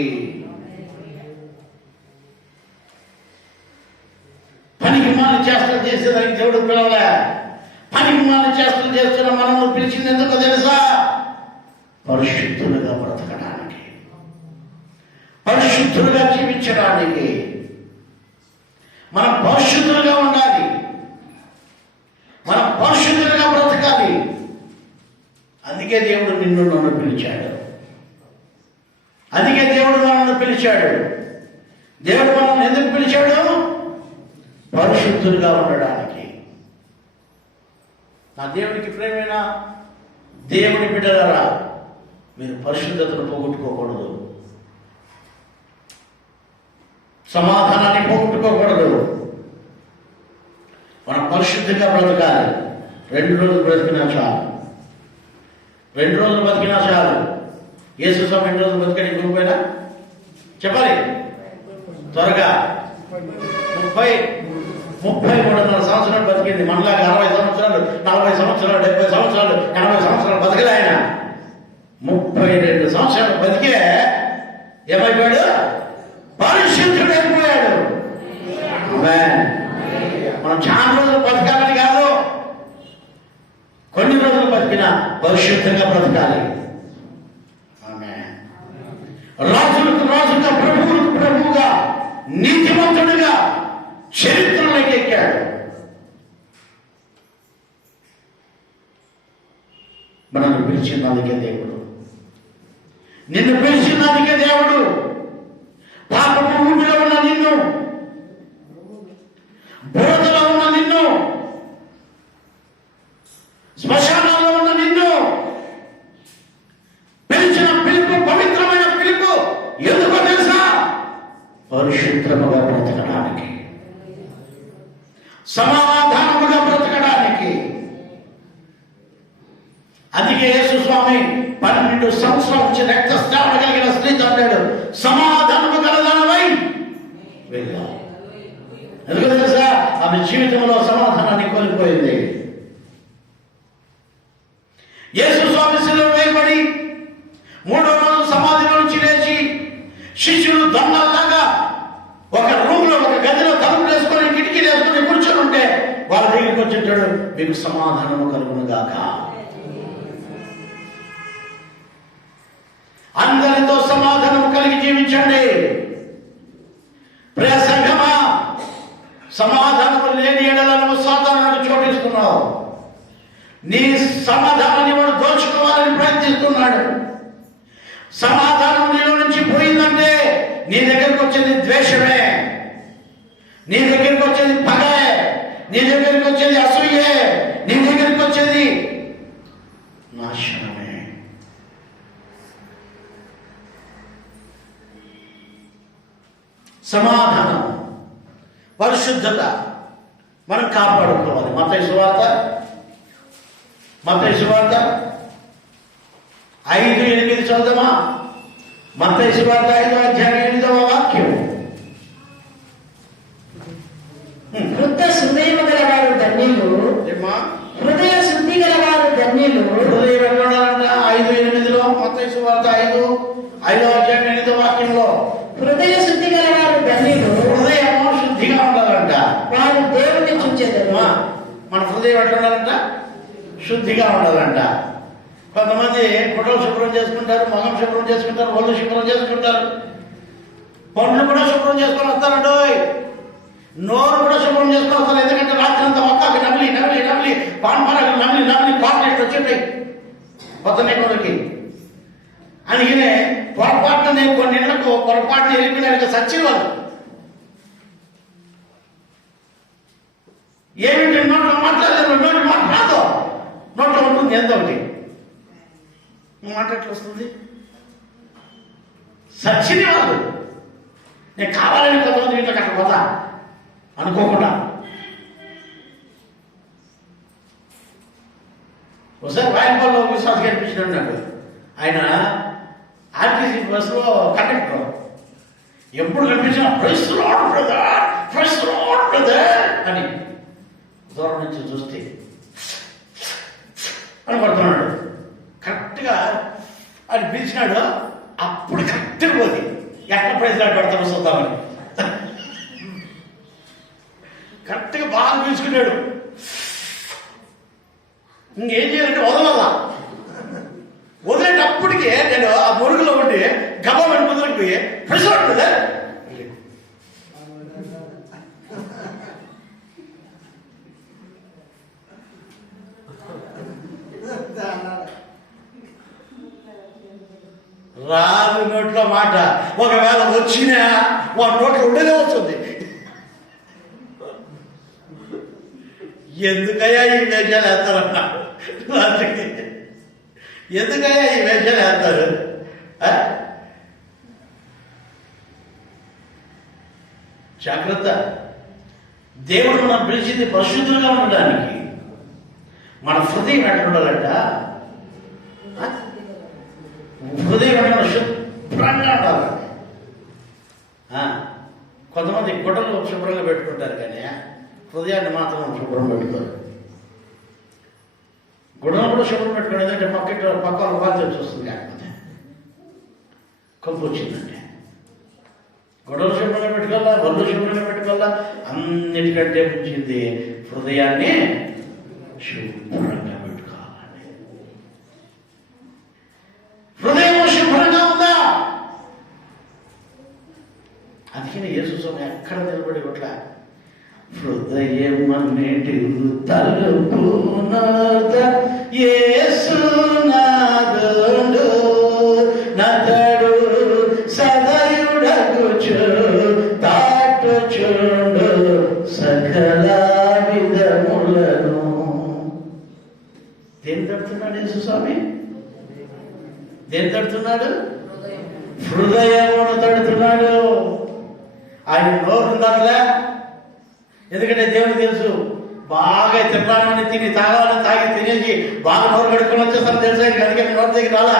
పనికి మాలిన చేష్టలు చేసేదానికి దేవుడు పిలవలే. పనికి మాలిన చేష్టలు చేస్తున్న మనల్ని పిలిచింది ఎందుకో తెలుసా? పరిశుద్ధులుగా బ్రతకడానికి, పరిశుద్ధులుగా జీవించడానికి. మనం పరిశుద్ధులుగా ఉండాలి, మనం పరిశుద్ధులుగా బ్రతకాలి. అందుకే దేవుడు నిన్ను నన్ను పిలిచాడు. అందుకే దేవుడు మనల్ని పిలిచాడు. దేవుడు మనల్ని ఎందుకు పిలిచాడు? పరిశుద్ధులుగా ఉండడానికి. నా దేవునికి ప్రేమైన దేవుని బిడ్డలారా, మీరు పరిశుద్ధతను పోగొట్టుకోకూడదు, సమాధానాన్ని పోగొట్టుకోకూడదు. మనం పరిశుద్ధంగా బ్రతకాలి. 2 రోజులు బ్రతికినా చాలు, 2 రోజులు బతికినా చాలు. యేసు స్వామి 2 రోజులు బతికని గురిపోయినా చెప్పాలి త్వరగా. 33 సంవత్సరాలు బతికింది. మనలాగా 60 సంవత్సరాలు, 40 సంవత్సరాలు, 70 సంవత్సరాలు, 80 సంవత్సరాలు బతకలే ఆయన. 32 సంవత్సరాలు బతికే ఏమైపోయాడు? పరిశుద్ధుడైపోయాడు. మనం చాలా రోజులు బతకాలని కాదు, కొన్ని రోజులు బతికినా పరిశుద్ధంగా బ్రతకాలి. రాజులకు రాజుగా, ప్రభువులకు ప్రభువుగా, నీతిమంతుడిగా చరిత్రలోకి ఎక్కాడు. మనల్ని పిలిచినందుకే దేవుడు, నిన్ను పిలిచినందుకే దేవుడు. పాపపు భూమిలో ఉన్న నిన్ను, బురదలో ఉన్న నిన్ను, శ్మశానంలో ఉన్న నిన్ను పిలిచిన పిలుపు పవిత్రమైన పిలుపు. ఎందుకో తెలుసా? పరిశుద్ధముగా బ్రతకడానికి, సమాధానముగా బ్రతకడానికి. అందుకే యేసు స్వామి 12 సంవత్సరాల నుంచి రక్తస్రావం కలిగిన స్త్రీతో అన్నాడు, సమాధానము కలదానమై వెళ్ళాం. ఎందుకు తెలుసా? ఆమె జీవితంలో సమాధానాన్ని కోల్పోయింది. యేసు స్వామి శిలువ వేయబడి 3వ రోజు సమాధిలో నుంచి లేచి శిష్యులు దొంగల్లాగా ఒక రూమ్ లో, ఒక గదిలో తలుపులు వేసుకొని, కిటికీలు వేసుకొని కూర్చొని ఉంటే వాళ్ళ దగ్గరికి వచ్చింటాడు, మీకు సమాధానము కలుగును గాక. అందరితో జీవించండి. ప్రియ సంఘమా, సమాధానం లేని ఎడల నువ్వు సాతానుకు చోటిస్తున్నావు. నీ సమాధానాన్ని వాడు దోచుకోవాలని ప్రయత్నిస్తున్నాడు. సమాధానం నీలో నుంచి పోయిందంటే నీ దగ్గరికి వచ్చేది ద్వేషమే, నీ దగ్గరికి వచ్చేది పగే, నీ దగ్గరికి వచ్చేది అసూయే, నీ దగ్గరికి వచ్చేది నాశనమే. సమాధానం, పరిశుద్ధత మనం కాపాడుకోవాలి. మత్తయి సువార్త 5:8 చదువుదామా? మత్తయి సువార్త 5:8 వాక్యం. వృద్ధ హృదయము గలవారు ధన్యులు, హృదయ శుద్ధి గలవారు ధన్యులు. హృదయం ఎక్కడంట? 5:8 మత్తయి సువార్త 5:8 వాక్యంలో హృదయ శుద్ధి గలవారు ధన్యులు, హృదయం శుద్ధిగా ఉండాలంట. వారు దేవుని చూచెదరు. మన హృదయం ఎట్లా ఉండాలంట? శుద్ధిగా ఉండాలంట. కొంతమంది ఫోటోలు శుభ్రం చేసుకుంటారు, మొహం శుభ్రం చేసుకుంటారు, ఒళ్ళు శుభ్రం చేసుకుంటారు, పండ్లు కూడా శుభ్రం చేసుకొని వస్తారండి, నోరు కూడా శుభ్రం చేసుకొని వస్తారు. ఎందుకంటే రాత్రి అంతా ఒక్కకి నమిలి నమిలి నమిలి పాన్పరాలు నమిలి నమిలి పాటలు వచ్చేటాయి కొత్తనే కొనకి. అందుకనే పొరపాటున నేను కొన్ని ఇళ్లకు పొరపాటున వెళ్ళిపోయినాక సచ్చివాళ్ళు ఏమిటి నోట్లో మాట్లాడలేదు, నోటి మాట రాదు, నోట్లో ఉంటుంది ఎంత ఒకటి మాట ఎట్లా వస్తుంది? సచ్చిని వాళ్ళు. నేను కావాలని కొంతమంది వీటికి అక్కడ పోతా అనుకోకుండా. ఒకసారి రాయలపాలలో విశ్వాస కనిపించినాడు నాకు. ఆయన ఆర్టీసీ బస్సులో కండక్టర్. ఎప్పుడు కనిపించినా price lord brother, price lord brother అని దూరం నుంచి చూస్తే అని పడుతున్నాడు. కరెక్ట్గా అని పిలిచినాడు. అప్పుడు కరెక్ట్గా పోతే ఎక్కడ ప్రైజ్ లార్డ్ పెడతాను చూద్దామని కరెక్ట్గా బాగా పీల్చుకున్నాడు. ఇంకేం చేయాలంటే వదలదా. వదిలేటప్పటికే నేను ఆ మురుగులో ఉండి గబామని ముదిరిపోయి ప్రైజ్ లార్డ్ బ్రదర్ రాదు నోట్లో మాట. ఒకవేళ వచ్చినా వాడి నోట్లో ఉండేదే వస్తుంది. ఎందుకయ్యా ఈ వేషాలు వేస్తారన్నాడు రాత్రికి. ఎందుకయ్యా ఈ వేషాలు వేస్తారు? జాగ్రత్త. దేవుడు మనం పిలిచింది పరిశుద్ధులుగా ఉండడానికి. మన హృదయం ఎట్లా ఉండాలంట? హృదయం శుభ్రంగా ఉండాలి. కొంతమంది గుడ్డలు శుభ్రంగా పెట్టుకుంటారు కానీ హృదయాన్ని మాత్రం శుభ్రం పెట్టుకోరు. గుడ్డలు కూడా శుభ్రం పెట్టుకోండి, అంటే పక్కన బాధ్యత చూస్తుంది. కాకపోతే కంపు వచ్చిందంటే గుడ్డలు శుభ్రంగా పెట్టుకోవాలా, ఒళ్ళు శుభ్రంగా పెట్టుకోవాలా. అన్నిటికంటే ముంచింది హృదయాన్ని శుభ్రంగా పెట్టుకోవాలి. హృదయం శుభ్రంగా ఉందా? అందుకని యేసు స్వామి ఎక్కడ నిలబడి కొట్లా హృదయం అన్నిటి తలుపునాద యేసునాథుడు నతడు సదయుడగుచు తాటుచుండు సకల విధములను. దేని తడుతున్నాడు యేసు స్వామి? దేని తడుతున్నాడు? హృదయమును తడుతున్నాడు. ఆయన నోరు ఉండాలే. ఎందుకంటే దేవునికి తెలుసు బాగా తిన్నానని తిని తాగాలని తాగి తినేసి బాగా నోరు కడుక్కొని వచ్చేస్తాను తెలుసా. అందుకే నోరు దగ్గర రాలా,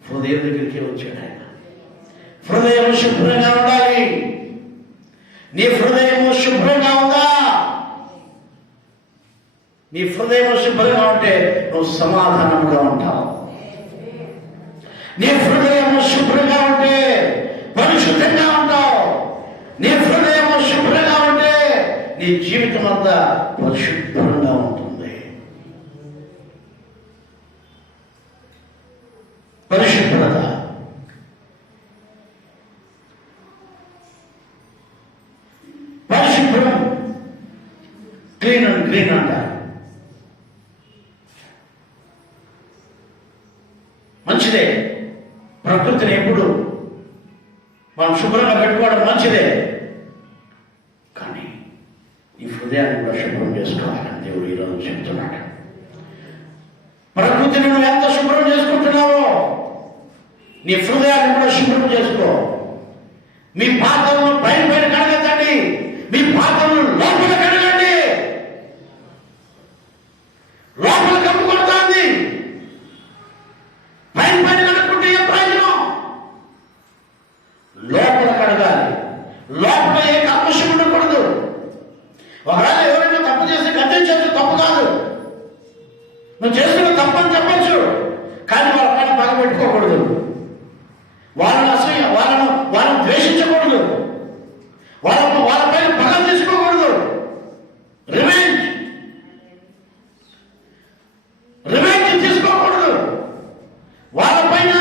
హృదయం దగ్గరికి వచ్చాడు ఆయన. హృదయం శుభ్రంగా ఉండాలి. నీ హృదయం శుభ్రంగా ఉందా? నీ హృదయం శుభ్రంగా ఉంటే నువ్వు సమాధానంగా ఉంటావు. నీ హృదయం శుభ్రంగా ఉంటే పరిశుద్ధంగా ఉంటావు. నీ హృదయం శుభ్రంగా ఉంటే నీ జీవితం అంతా పరిశుభ్రంగా ఉంటుంది. పరిశుభ్రత మంచిదే. ప్రకృతిని ఎప్పుడు మనం శుభ్రంగా పెట్టుకోవడం మంచిదే. కానీ ఈ హృదయాన్ని కూడా శుభ్రం చేసుకోవాలని దేవుడు ఈరోజు చెప్తున్నాడు. ప్రకృతిని నువ్వు ఎంత శుభ్రం చేసుకుంటున్నావో నీ హృదయాన్ని కూడా శుభ్రం చేసుకో. మీ పాత్రలను బయట కడగండి, మీ పాత్రలను లోపల కడగండి. లోపల కప్పు కొడుతుంది, పైన కడుక్కుంటే ఏ ప్రయోజనం? లోపల కడగాలి. లోపల ఏ కల్మషం ఉండకూడదు. ఒకవేళ ఎవరైనా తప్పు చేస్తే గద్దించచ్చు, తప్పు కాదు. నువ్వు చేస్తున్న తప్పని చెప్పచ్చు, కానీ వాళ్ళ పైన పగ పెట్టుకోకూడదు. వాళ్ళని అసూయ, వాళ్ళని ద్వేషించకూడదు. వాళ్ళ పైన పగ తీసుకోకూడదు. రివెంజ్ తీసుకోకూడదు. వాళ్ళ పైన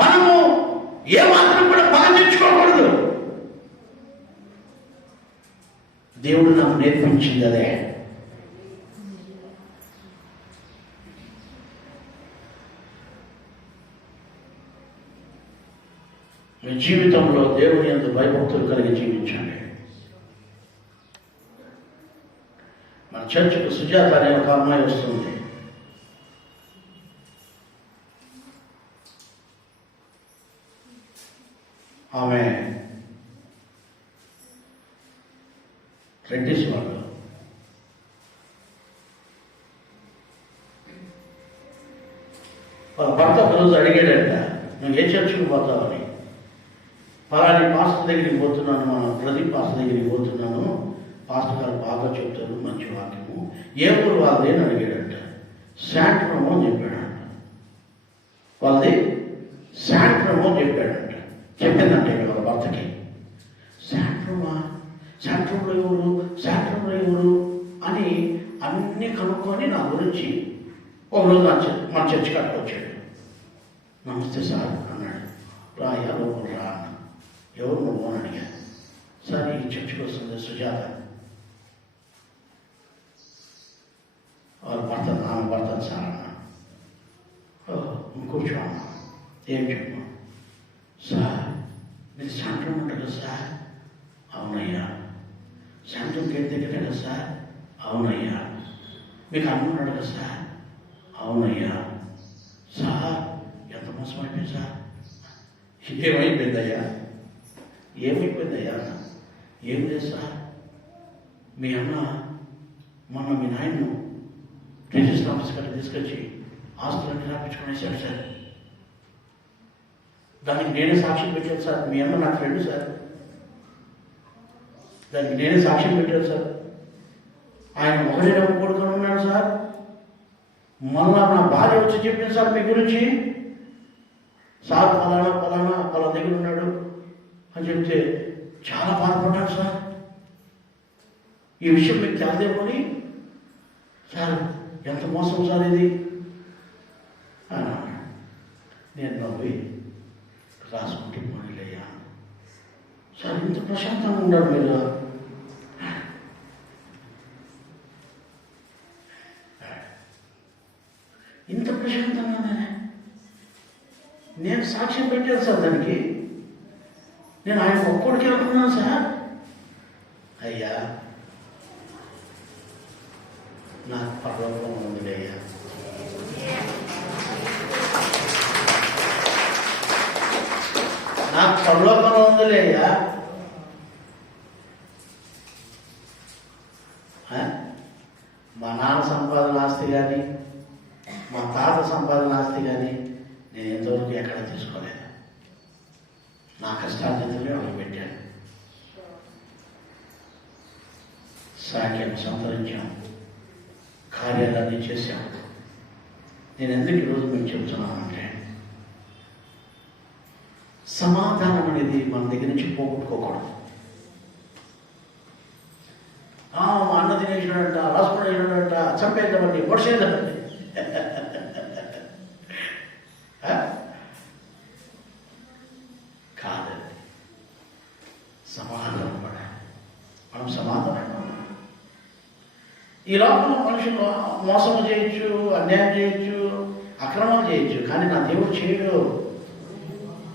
మనము ఏమాత్రం కూడా పగ తెచ్చుకోకూడదు. దేవుడు నాకు నేర్పించింది అదే. మీ జీవితంలో దేవుని యందు భయభక్తులు కలిగి జీవించండి. మన చర్చకు సుజాత అనే ఒక అమ్మాయి వస్తుంది. ఆమె రెడ్డిస్ వాళ్ళు. వాళ్ళ భర్త ఒకరోజు అడిగాడంట, నువ్వు ఏ చర్చకు పోతావని. ఫలాని పాస్టర్ దగ్గరికి పోతున్నాను, మన ప్రదీప్ పాస్టర్ దగ్గరికి పోతున్నాను, పాస్టర్ గారు బాగా చెప్తారు, మంచి వాక్యము. ఏ ఊరు వాళ్ళది అని అడిగాడంట. శాంట్రమో అని చెప్పాడంట. వాళ్ళది శాంట్రమో అని చెప్పాడంట. చెప్పిందంటే వాళ్ళ భర్తకి. శాంట్రంలో ఎవరు అని అన్ని కనుక్కొని నా గురించి ఒకరోజు మన చర్చి కట్టుకొచ్చాడు. నమస్తే సార్ అన్నాడు. రాయా లోపల రా అన్న. ఎవరు నువ్వు అని అడిగాను. సార్ ఈ చర్చికి వస్తుంది సుజాత. వాళ్ళ భర్త, ఆమె భర్త సార్ అన్న. కూర్చో అన్న. ఏం చెప్పు సార్? మీరు శాంతం ఉంటారు కదా సార్? అవునయ్యా. శాంతం గేట్ దగ్గరే కదా సార్? అవునయ్యా. మీకు అన్నం ఉన్నాడు కదా సార్? అవునయ్యా. సార్ ఎంత మోసం అయిపోయింది సార్? ఏమైపోయిందయ్యా అన్న? ఏం లేదు సార్, మీ అన్న మొన్న మీ నాయన్ను రిజిస్టర్ ఆఫీస్ కట్ట తీసుకొచ్చి ఆస్తులన్నీ రాపించుకునేసాడు సార్. దానికి నేనే సాక్ష్యం పెట్టాను సార్. మీ అన్న నాకు ఫ్రెండ్ సార్. దానికి నేనే సాక్ష్యం పెట్టాను సార్. ఆయన ఒకటే కొడుకుని ఉన్నాడు సార్. మొన్న నా భార్య వచ్చి చెప్పింది సార్ మీ గురించి. సార్ పలానా వాళ్ళ దగ్గర ఉన్నాడు అని చెప్తే చాలా బాధపడ్డాడు సార్. ఈ విషయం మీకు తెలియదేమోని సార్, ఎంత మోసం సార్ ఇది అని. నేను నవ్వి రాసుకుంటే పోనీలయ్యా సార్, ఇంత ప్రశాంతంగా ఉన్నాడు మీరు. ఇంత ప్రశాంతంగా నేను సాక్ష్యం పెట్టాను సార్. దానికి నేను ఆయన ఒక్కడికి అనుకున్నాను సార్. అయ్యా నాకు పరలోకం ఉందిలయ్యా. నాకు పరలోకం ఉందిలేయ్యా. మా నాన్న సంపాదన ఆస్తి కానీ మా తాత సంపాదన ఆస్తి కానీ నేను ఎంతవరకు ఎక్కడ తీసుకోలేదు. నా కష్టార్జితంలో అడుగు పెట్టాను. సాక్యం సంతరించాం, కార్యాలన్నీ చేశాం. నేను ఎందుకు ఈరోజు మేము చెబుతున్నానంటే, సమాధానం అనేది మన దగ్గర నుంచి పోగొట్టుకోకూడదు. మా అన్న తినేసినాడంట, రాసుకునేసినాడంట, చంపేద్దామండి, పొడిచేద్దామండి. కాదండి, సమాధానం పడాలి. మనం సమాధానం. ఈ లోపల మనుషులు మోసం చేయొచ్చు, అన్యాయం చేయొచ్చు, అక్రమం చేయొచ్చు, కానీ నా దేవుడు చేయడు.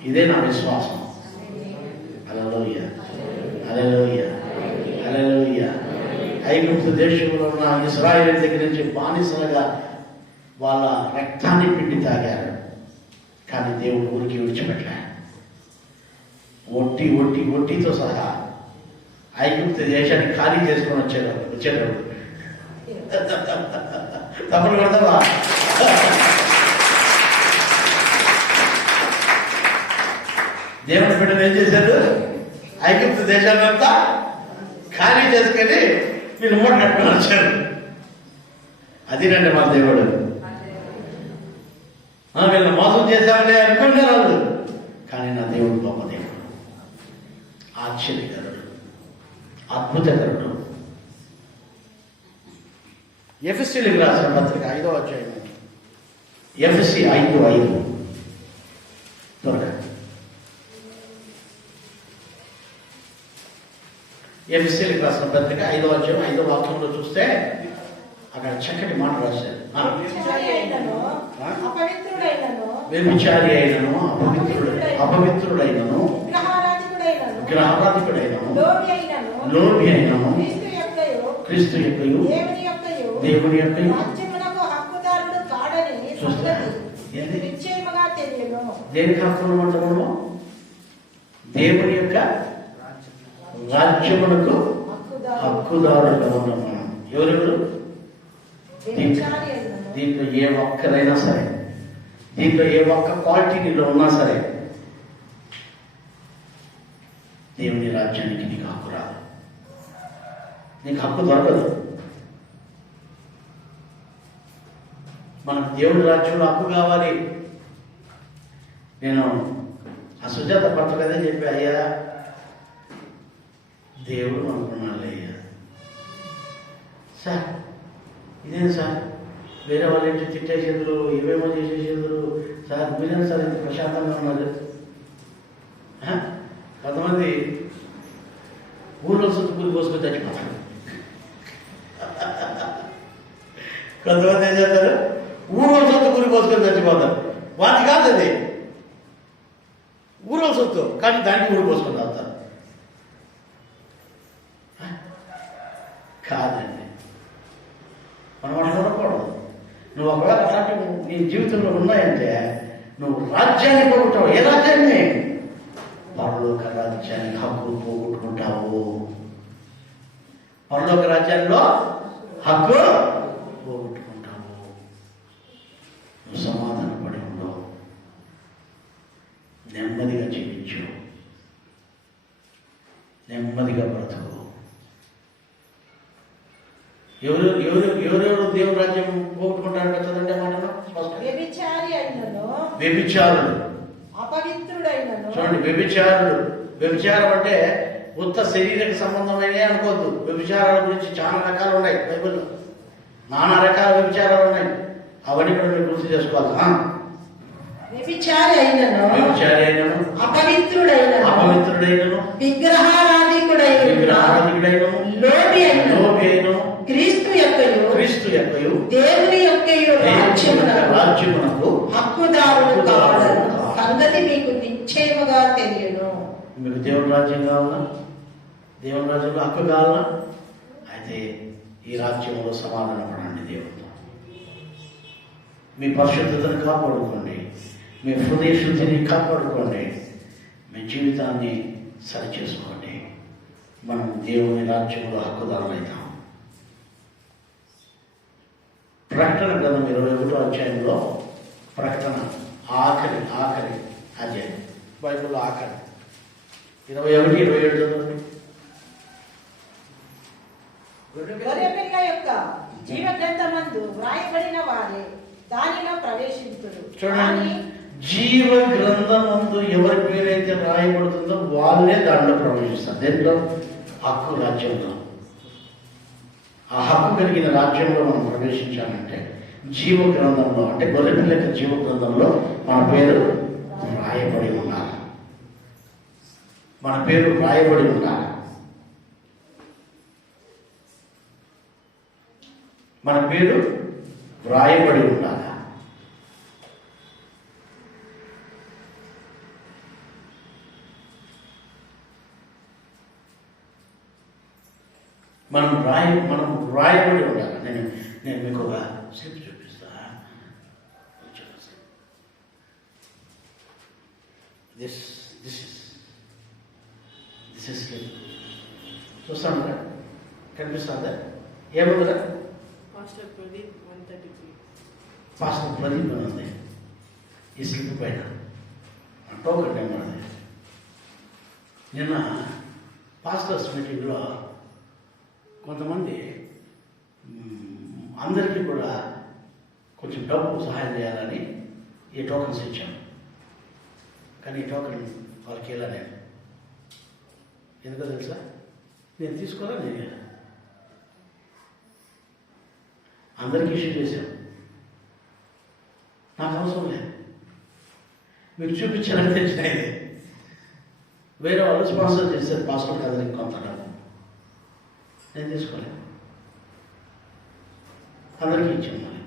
ఇదే నా విశ్వాసం. హల్లెలూయా, హల్లెలూయా, హల్లెలూయా. ఐగుప్తు దేశంలో ఉన్న ఇశ్రాయేలు దగ్గర నుంచి బానిసలుగా వాళ్ళ రక్తాన్ని పిండి తాగారు, కానీ దేవుడు ఊరికి విడిచిపెట్టలే. ఒట్టితో సహా ఐగుప్తు దేశాన్ని ఖాళీ చేసుకొని వచ్చారు. తప్పుడు కొడతావా? దేవుని బిడ్డలు ఏం చేశారు? ఐగుప్తు దేశాన్నంతా ఖాళీ చేసుకొని వీళ్ళు మూట కట్టుకొని వచ్చారు. అదేనండి మా దేవుడు. వీళ్ళని మోసం చేశామని అనుకున్నారు వాళ్ళు, కానీ నా దేవుడు గొప్ప దేవుడు, ఆశ్చర్యకరుడు, అద్భుతకరుడు. ఎఫెసీయులకు రాసిన పత్రిక 5వ అధ్యాయం, ఎఫెసీ 5:5 త్వరగా. ఎఫెసీయులకు రాసిన పత్రిక 5వ అధ్యాయం 5వ వాక్యంలో చూస్తే అక్కడ చక్కటి మాట రాశారు. వ్యభిచారి అయినను, అపవిత్రుడైనను, గ్రహారాధికుడైనను, లోభి అయినను, క్రీస్తు యొక్కయు దేవుని యొక్కయు దేనికి హక్కులు ఉండము? దేవుని యొక్క రాజ్యమునకు హక్కుదారులుగా ఉన్నాం మనం. ఎవరెవరు? దీంట్లో ఏ ఒక్కరైనా సరే, దీంట్లో ఏ ఒక్క క్వాలిటీ నీలో ఉన్నా సరే, దేవుని రాజ్యానికి నీకు హక్కు రాదు, నీకు హక్కు దొరకదు. మనకు దేవుని రాజ్యంలో హక్కు కావాలి. నేను ఆ సుజాత పట్ల కదే చెప్పి, అయ్యా దేవుడు అనుకున్నాను అయ్యా, సార్ ఇదేం సార్, వేరే వాళ్ళ ఇంటి తిట్టేసేందులు, ఏమేమో చేసేసేందులు, సార్ మీరేనా సార్ ఇంత ప్రశాంతంగా ఉన్నారు? కొంతమంది ఊళ్ళో చుట్టుకుని పోసుకొని చచ్చిపోతారు. కొంతమంది ఏం చేస్తారు? ఊళ్ళో చుట్టుకుని పోసుకొని చచ్చిపోతారు. వాటి కాదు అది, ఊళ్ళో సొత్తు, కానీ దానికి ఊరు పోసుకొని తాగుతారు. కాదండి, మనం అనుకోకూడదు. నువ్వు ఒకవేళ అలాంటి నీ జీవితంలో ఉన్నాయంటే నువ్వు రాజ్యాన్ని పోగొట్టావు. ఏ రాజ్యాన్ని? పరలోక రాజ్యానికి హక్కు పోగొట్టుకుంటావు. పరలోక రాజ్యాల్లో హక్కు పోగొట్టుకుంటావు. నువ్వు సమాధాన పడి ఉండవు, నెమ్మదిగా జీవించు, నెమ్మదిగా బ్రతుకు. ఎవరెవరు దేవుని రాజ్యం పోగొట్టుకుంటారంట? చదండి మాటలు. వ్యభిచారులు, అపవిత్రుడైనను. చూడండి, వ్యభిచారులు. వ్యభిచారం అంటే ఉత్త శరీరక సంబంధమైన అనుకోవద్దు. వ్యభిచారాల గురించి చాలా రకాలు ఉన్నాయి బైబిల్లో, నానా రకాల వ్యభిచారాలు ఉన్నాయి. అవన్నీ కూడా మీరు గుర్తు చేసుకోవాలి. వ్యభిచారి అయినను, అపవిత్రుడైనను, విగ్రహారాధికుడైనను, లోభి అయినను, క్రీస్తు యొక్కయు దేవుని యొక్కయు రాజ్యమునకు హక్కుదారులు కావడం సంగతి మీకు నిశ్చయముగా తెలియను. మీకు దేవుని రాజ్యం కావాలా? దేవుని రాజ్యంలో హక్కు కావాలా? అయితే ఈ రాజ్యంలో సమాధాన పడండి దేవుడితో. మీ పరిశుద్ధతను కాపాడుకోండి, మీ హృదయ శుద్ధిని కాపాడుకోండి, మీ జీవితాన్ని సరిచేసుకోండి. మనం దేవుని రాజ్యంలో హక్కుదారులైతాం. ప్రకటన గ్రంథం 21వ అధ్యాయంలో, ప్రకటన ఆఖరి అధ్యాయం, బైబిల్లో ఆఖరి 21-27 చదవండి. గొర్రెపిల్ల యొక్క జీవ గ్రంథమందు వ్రాయబడిన వారే దానిలో ప్రవేశించురు. చూడండి, జీవ గ్రంథమందు ఎవరి పేరైతే రాయబడుతుందో వాళ్ళే దాంట్లో ప్రవేశిస్తారు. దేంట్లో? హక్కు రాజ్యంలో. ఆ హక్కు కలిగిన రాజ్యంలో మనం ప్రవేశించాలంటే జీవ గ్రంథంలో, అంటే గొర్రెపిల్ల యొక్క జీవ గ్రంథంలో మన పేరు రాయబడి ఉండాలి. మన పేరు రాయబడి ఉండాలి. మన పేరు వ్రాయబడి ఉండాలి. మనం రాయబడి ఉండాలి. నేను మీకు ఒక స్లిప్ చూపిస్తా. This is slip. చూస్తాను కదా, కనిపిస్తుందా? ఏముందిరా? పాస్టర్ ప్రదీప్ 133. పాస్టర్ ప్రదీప్ అని ఉంది ఈ స్లిప్ పైన. టోకెన్ నెంబర్ అది. నిన్న పాస్టర్స్ మీటింగ్లో కొంతమంది అందరికీ కూడా కొంచెం డబ్బు సహాయం చేయాలని ఈ టోకెన్స్ ఇచ్చాం. కానీ ఈ టోకెన్ వాళ్ళకి ఇలా నేను ఎందుకో తెలుసా? నేను తీసుకోవాలా? నేను అందరికీ ఇష్యూ చేశాం. నాకు అవసరం లేదు, మీకు చూపించాలని తెలిసినది. వేరే వాళ్ళు స్పాన్సర్ చేశారు పాస్పోర్ట్ కదా ఇంకొంత డబ్బు. నేను తీసుకోలేదు, అందరికీ ఇచ్చాను. మరి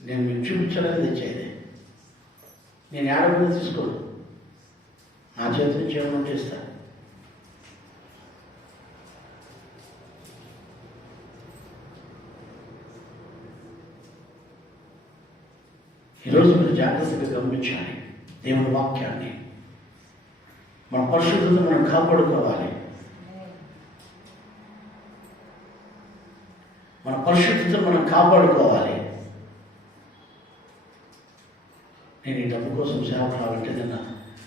నేను మీకు చూపించాలని తెచ్చేది. నేను ఏడవని తీసుకోను, నా చేతి నుంచి ఏమైనా చేస్తాను. ఈరోజు మీరు జాగ్రత్తగా గమనించాలి దేవుని వాక్యాన్ని. మన పరిశుద్ధతను మనం కాపాడుకోవాలి. మన పరిశుద్ధతను మనం కాపాడుకోవాలి. నేను ఈ డబ్బు కోసం సేవ కావాలంటే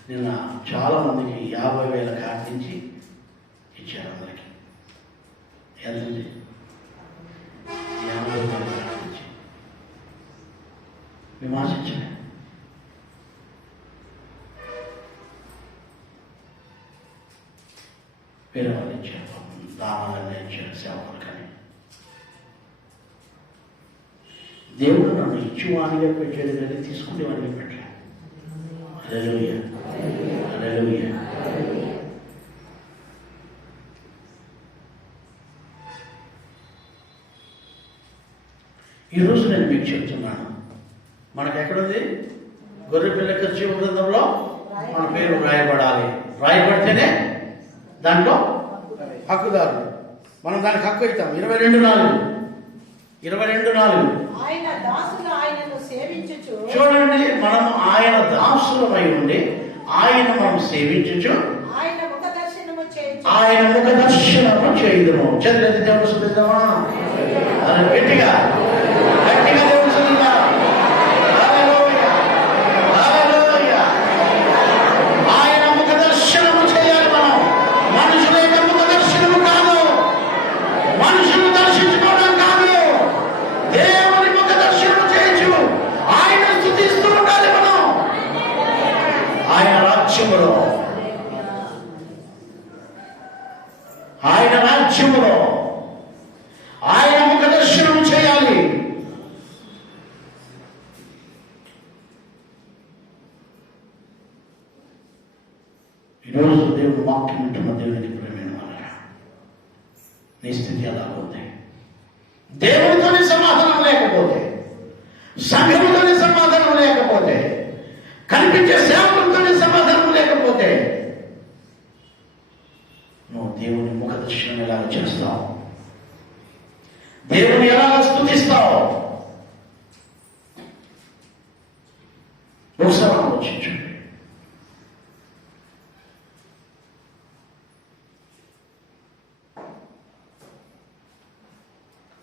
నిన్న చాలా మందికి 50,000 కార్డు నుంచి ఇచ్చారు. అందరికి ఎంతండి? 50,000 కార్డు నుంచి మేము ఆశించాను. వేరే వాళ్ళు ఇచ్చారు, దానాలన్నీ ఇచ్చారు సేవలు. కానీ దేవుడు నన్ను ఇచ్చేవాడిగా పెట్టాడు కానీ తీసుకునేవాడిగా పెట్టాడు. హల్లెలూయా, హల్లెలూయా. ఈరోజు నేను మీకు చెప్తున్నాను, మనకు ఎక్కడుంది? గొర్రెపిల్ల జీవ గ్రంథంలో మన పేరు రాయబడాలి. రాయబడితేనే దాంట్లో హక్కుదారులు. మనం దానికి హక్కు అవుతాం. 22:4 ఆయన దాసులు ఆయనను సేవించుచు. చూడండి, మనం ఆయన దాసులమై ఉండి ఆయన మనం సేవించుచు ఆయన ముఖ దర్శనము చేయుదుము. చదివేది దేవుడు చూపిద్దామా? గట్టిగా గట్టిగా దేవుడు చూద్దాం. ఆయన ముఖ దర్శనము చేయాలి. మనం మనుషుల యొక్క ముఖ దర్శనము కాదు, మనుషులు దర్శించుకోవడం కాదు, దేవుని ముఖ దర్శనము చేయొచ్చు. ఆయన స్తుతిస్తూ ఉండాలి మనం. ఆయన రాజ్యములో ఆయన ముఖ దర్శనం చేయాలి. ఈరోజు దేవుడు వాక్యం ఉంటున్న దేవునికి ప్రేమైన వాళ్ళరా, నీ స్థితి ఎలా ఉంది? దేవుడితోనే సమాధానం లేకపోతే, సంఘంతోనే సమాధానం లేకపోతే, కనిపించే సేవకులతోనే సమాధానం లేకపోతే నువ్వు దేవుని ముఖ దర్శనం ఎలాగ చేస్తావు? దేవుని ఎలాగ స్తుతిస్తావు? ఒకసారి ఆలోచించండి.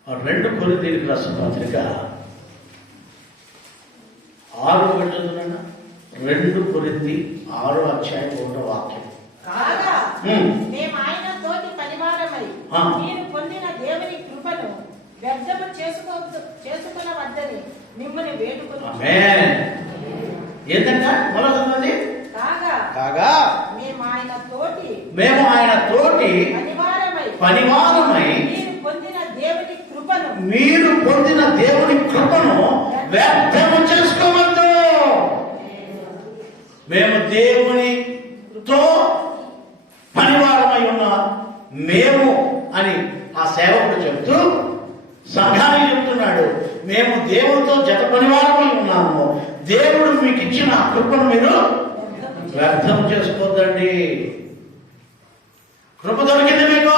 ఆ 2 కొరింథీయులకు రాసిన పత్రిక 6వ చదువునన్నా 2 కొరింథీ 6వ అధ్యాయం 1వ వాక్యం. కాగా మేము ఆయన తోటి పనివారమై మీరు పొందిన దేవుని కృపను వ్యర్థము చేసుకునవద్దని మిమ్మల్ని వేడుకొనుచున్నాము. ఆమేన్. ఏంటంట? మొదలవుతుంది. కాగా మేము ఆయన తోటి పనివారమై మీరు పొందిన దేవుని కృపను వ్యర్థము చేసుకోవద్దు. మేము దేవునితో పనివారమై ఉన్న మేము అని ఆ సేవకుడు చెబుతూ సంఘానికి చెప్తున్నాడు. మేము దేవుడితో జత పరివారమై ఉన్నాము. దేవుడు మీకు ఇచ్చిన ఆ కృపను మీరు వ్యర్థం చేసుకోవద్దండి. కృప దొరికింది మీకు.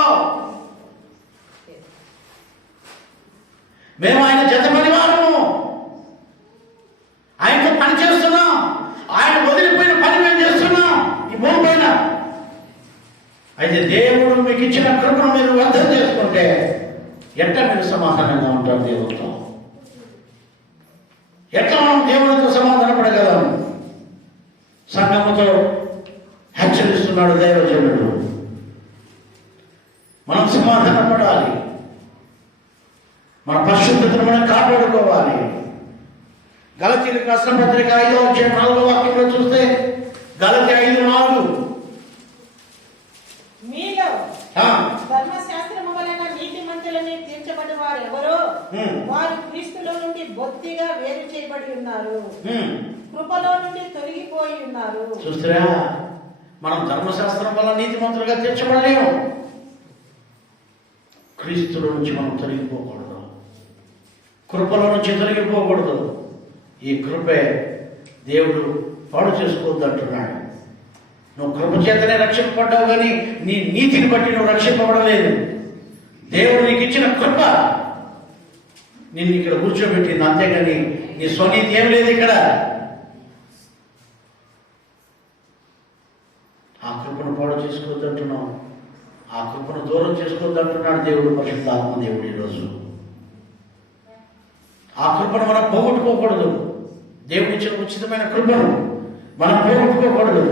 మేము ఆయన జత పరివారము, ఆయనతో పని చేస్తున్నాం. ఆయన వదిలిపోయిన పని మేము చేస్తున్నాం ఈ భూమి పైన. అయితే దేవుడు మీకు ఇచ్చిన కృపను మీరు వ్యర్థం చేసుకుంటే ఎట్లా మీరు సమాధానంగా ఉంటారు దేవుడితో? ఎట్లా మనం దేవుడితో సమాధాన పడగలం? సంఘముతో హెచ్చరిస్తున్నాడు దైవజనుడు. మనం సమాధాన పడాలి. మన పరిశుద్ధతను మనం కాపాడుకోవాలి. గలతీయులకు రాసిన పత్రిక 5:4 వాక్యంలో చూస్తే, గలతీ 5:4 మీలో ధర్మశాస్త్రము వలన నీతిమంతులని తీర్చబడి వారు ఎవరో వారు క్రీస్తులో నుండి బొత్తిగా వేరు చేయబడి ఉన్నారు, కృపలో నుండి తొలగిపోయి ఉన్నారు. చూస్తారా, మనం ధర్మశాస్త్రం వల్ల నీతిమంతులుగా తీర్చబడలేము. క్రీస్తులో నుంచి మనం తొలగిపోకూడదు, కృపలో నుంచి తొలగిపోకూడదు. ఈ కృపే దేవుడు పాడు చేసుకోవద్దు అంటున్నాడు. నువ్వు కృప చేతనే రక్షింపబడ్డావు, కానీ నీ నీతిని బట్టి నువ్వు రక్షింపబడలేదు. దేవుడు నీకు ఇచ్చిన కృప నిన్ను ఇక్కడ కూర్చోబెట్టింది, అంతేగాని నీ స్వనీతి ఏం లేదు ఇక్కడ. ఆ కృపను పాడు చేసుకోవద్దు అంటున్నావు, ఆ కృపను దూరం చేసుకోవద్దు అంటున్నాడు దేవుడు, పరిశుద్ధాత్మ దేవుడు. ఈరోజు ఆ కృపను మనం పోగొట్టుకోకూడదు. దేవుడు ఇచ్చిన ఉచితమైన కృపను మనం పోగొట్టుకోకూడదు.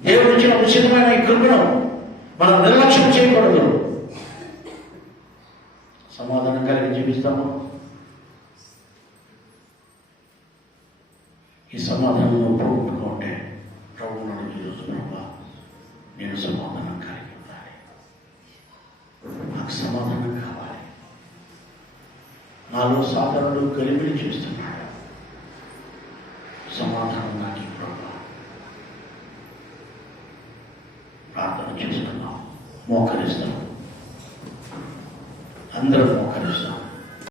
దేవుడు ఇచ్చిన ఉచితమైన ఈ కృపను మనం నిర్లక్ష్యం చేయకూడదు. సమాధానం కలిగి జీవిస్తాము. ఈ సమాధానం పోగొట్టుకుంటే ప్రభు నన్ను ఈరోజు ప్రభా నేను సమాధానం కలిగి ఉండాలి, నాకు సమాధానం కావాలి. నాలో సాధనలు గలిబిలి చేస్తున్నాడు, సమాధానం నాకు ప్రభా. ప్రార్థన చేస్తున్నాం, మోకరిస్తున్నాం.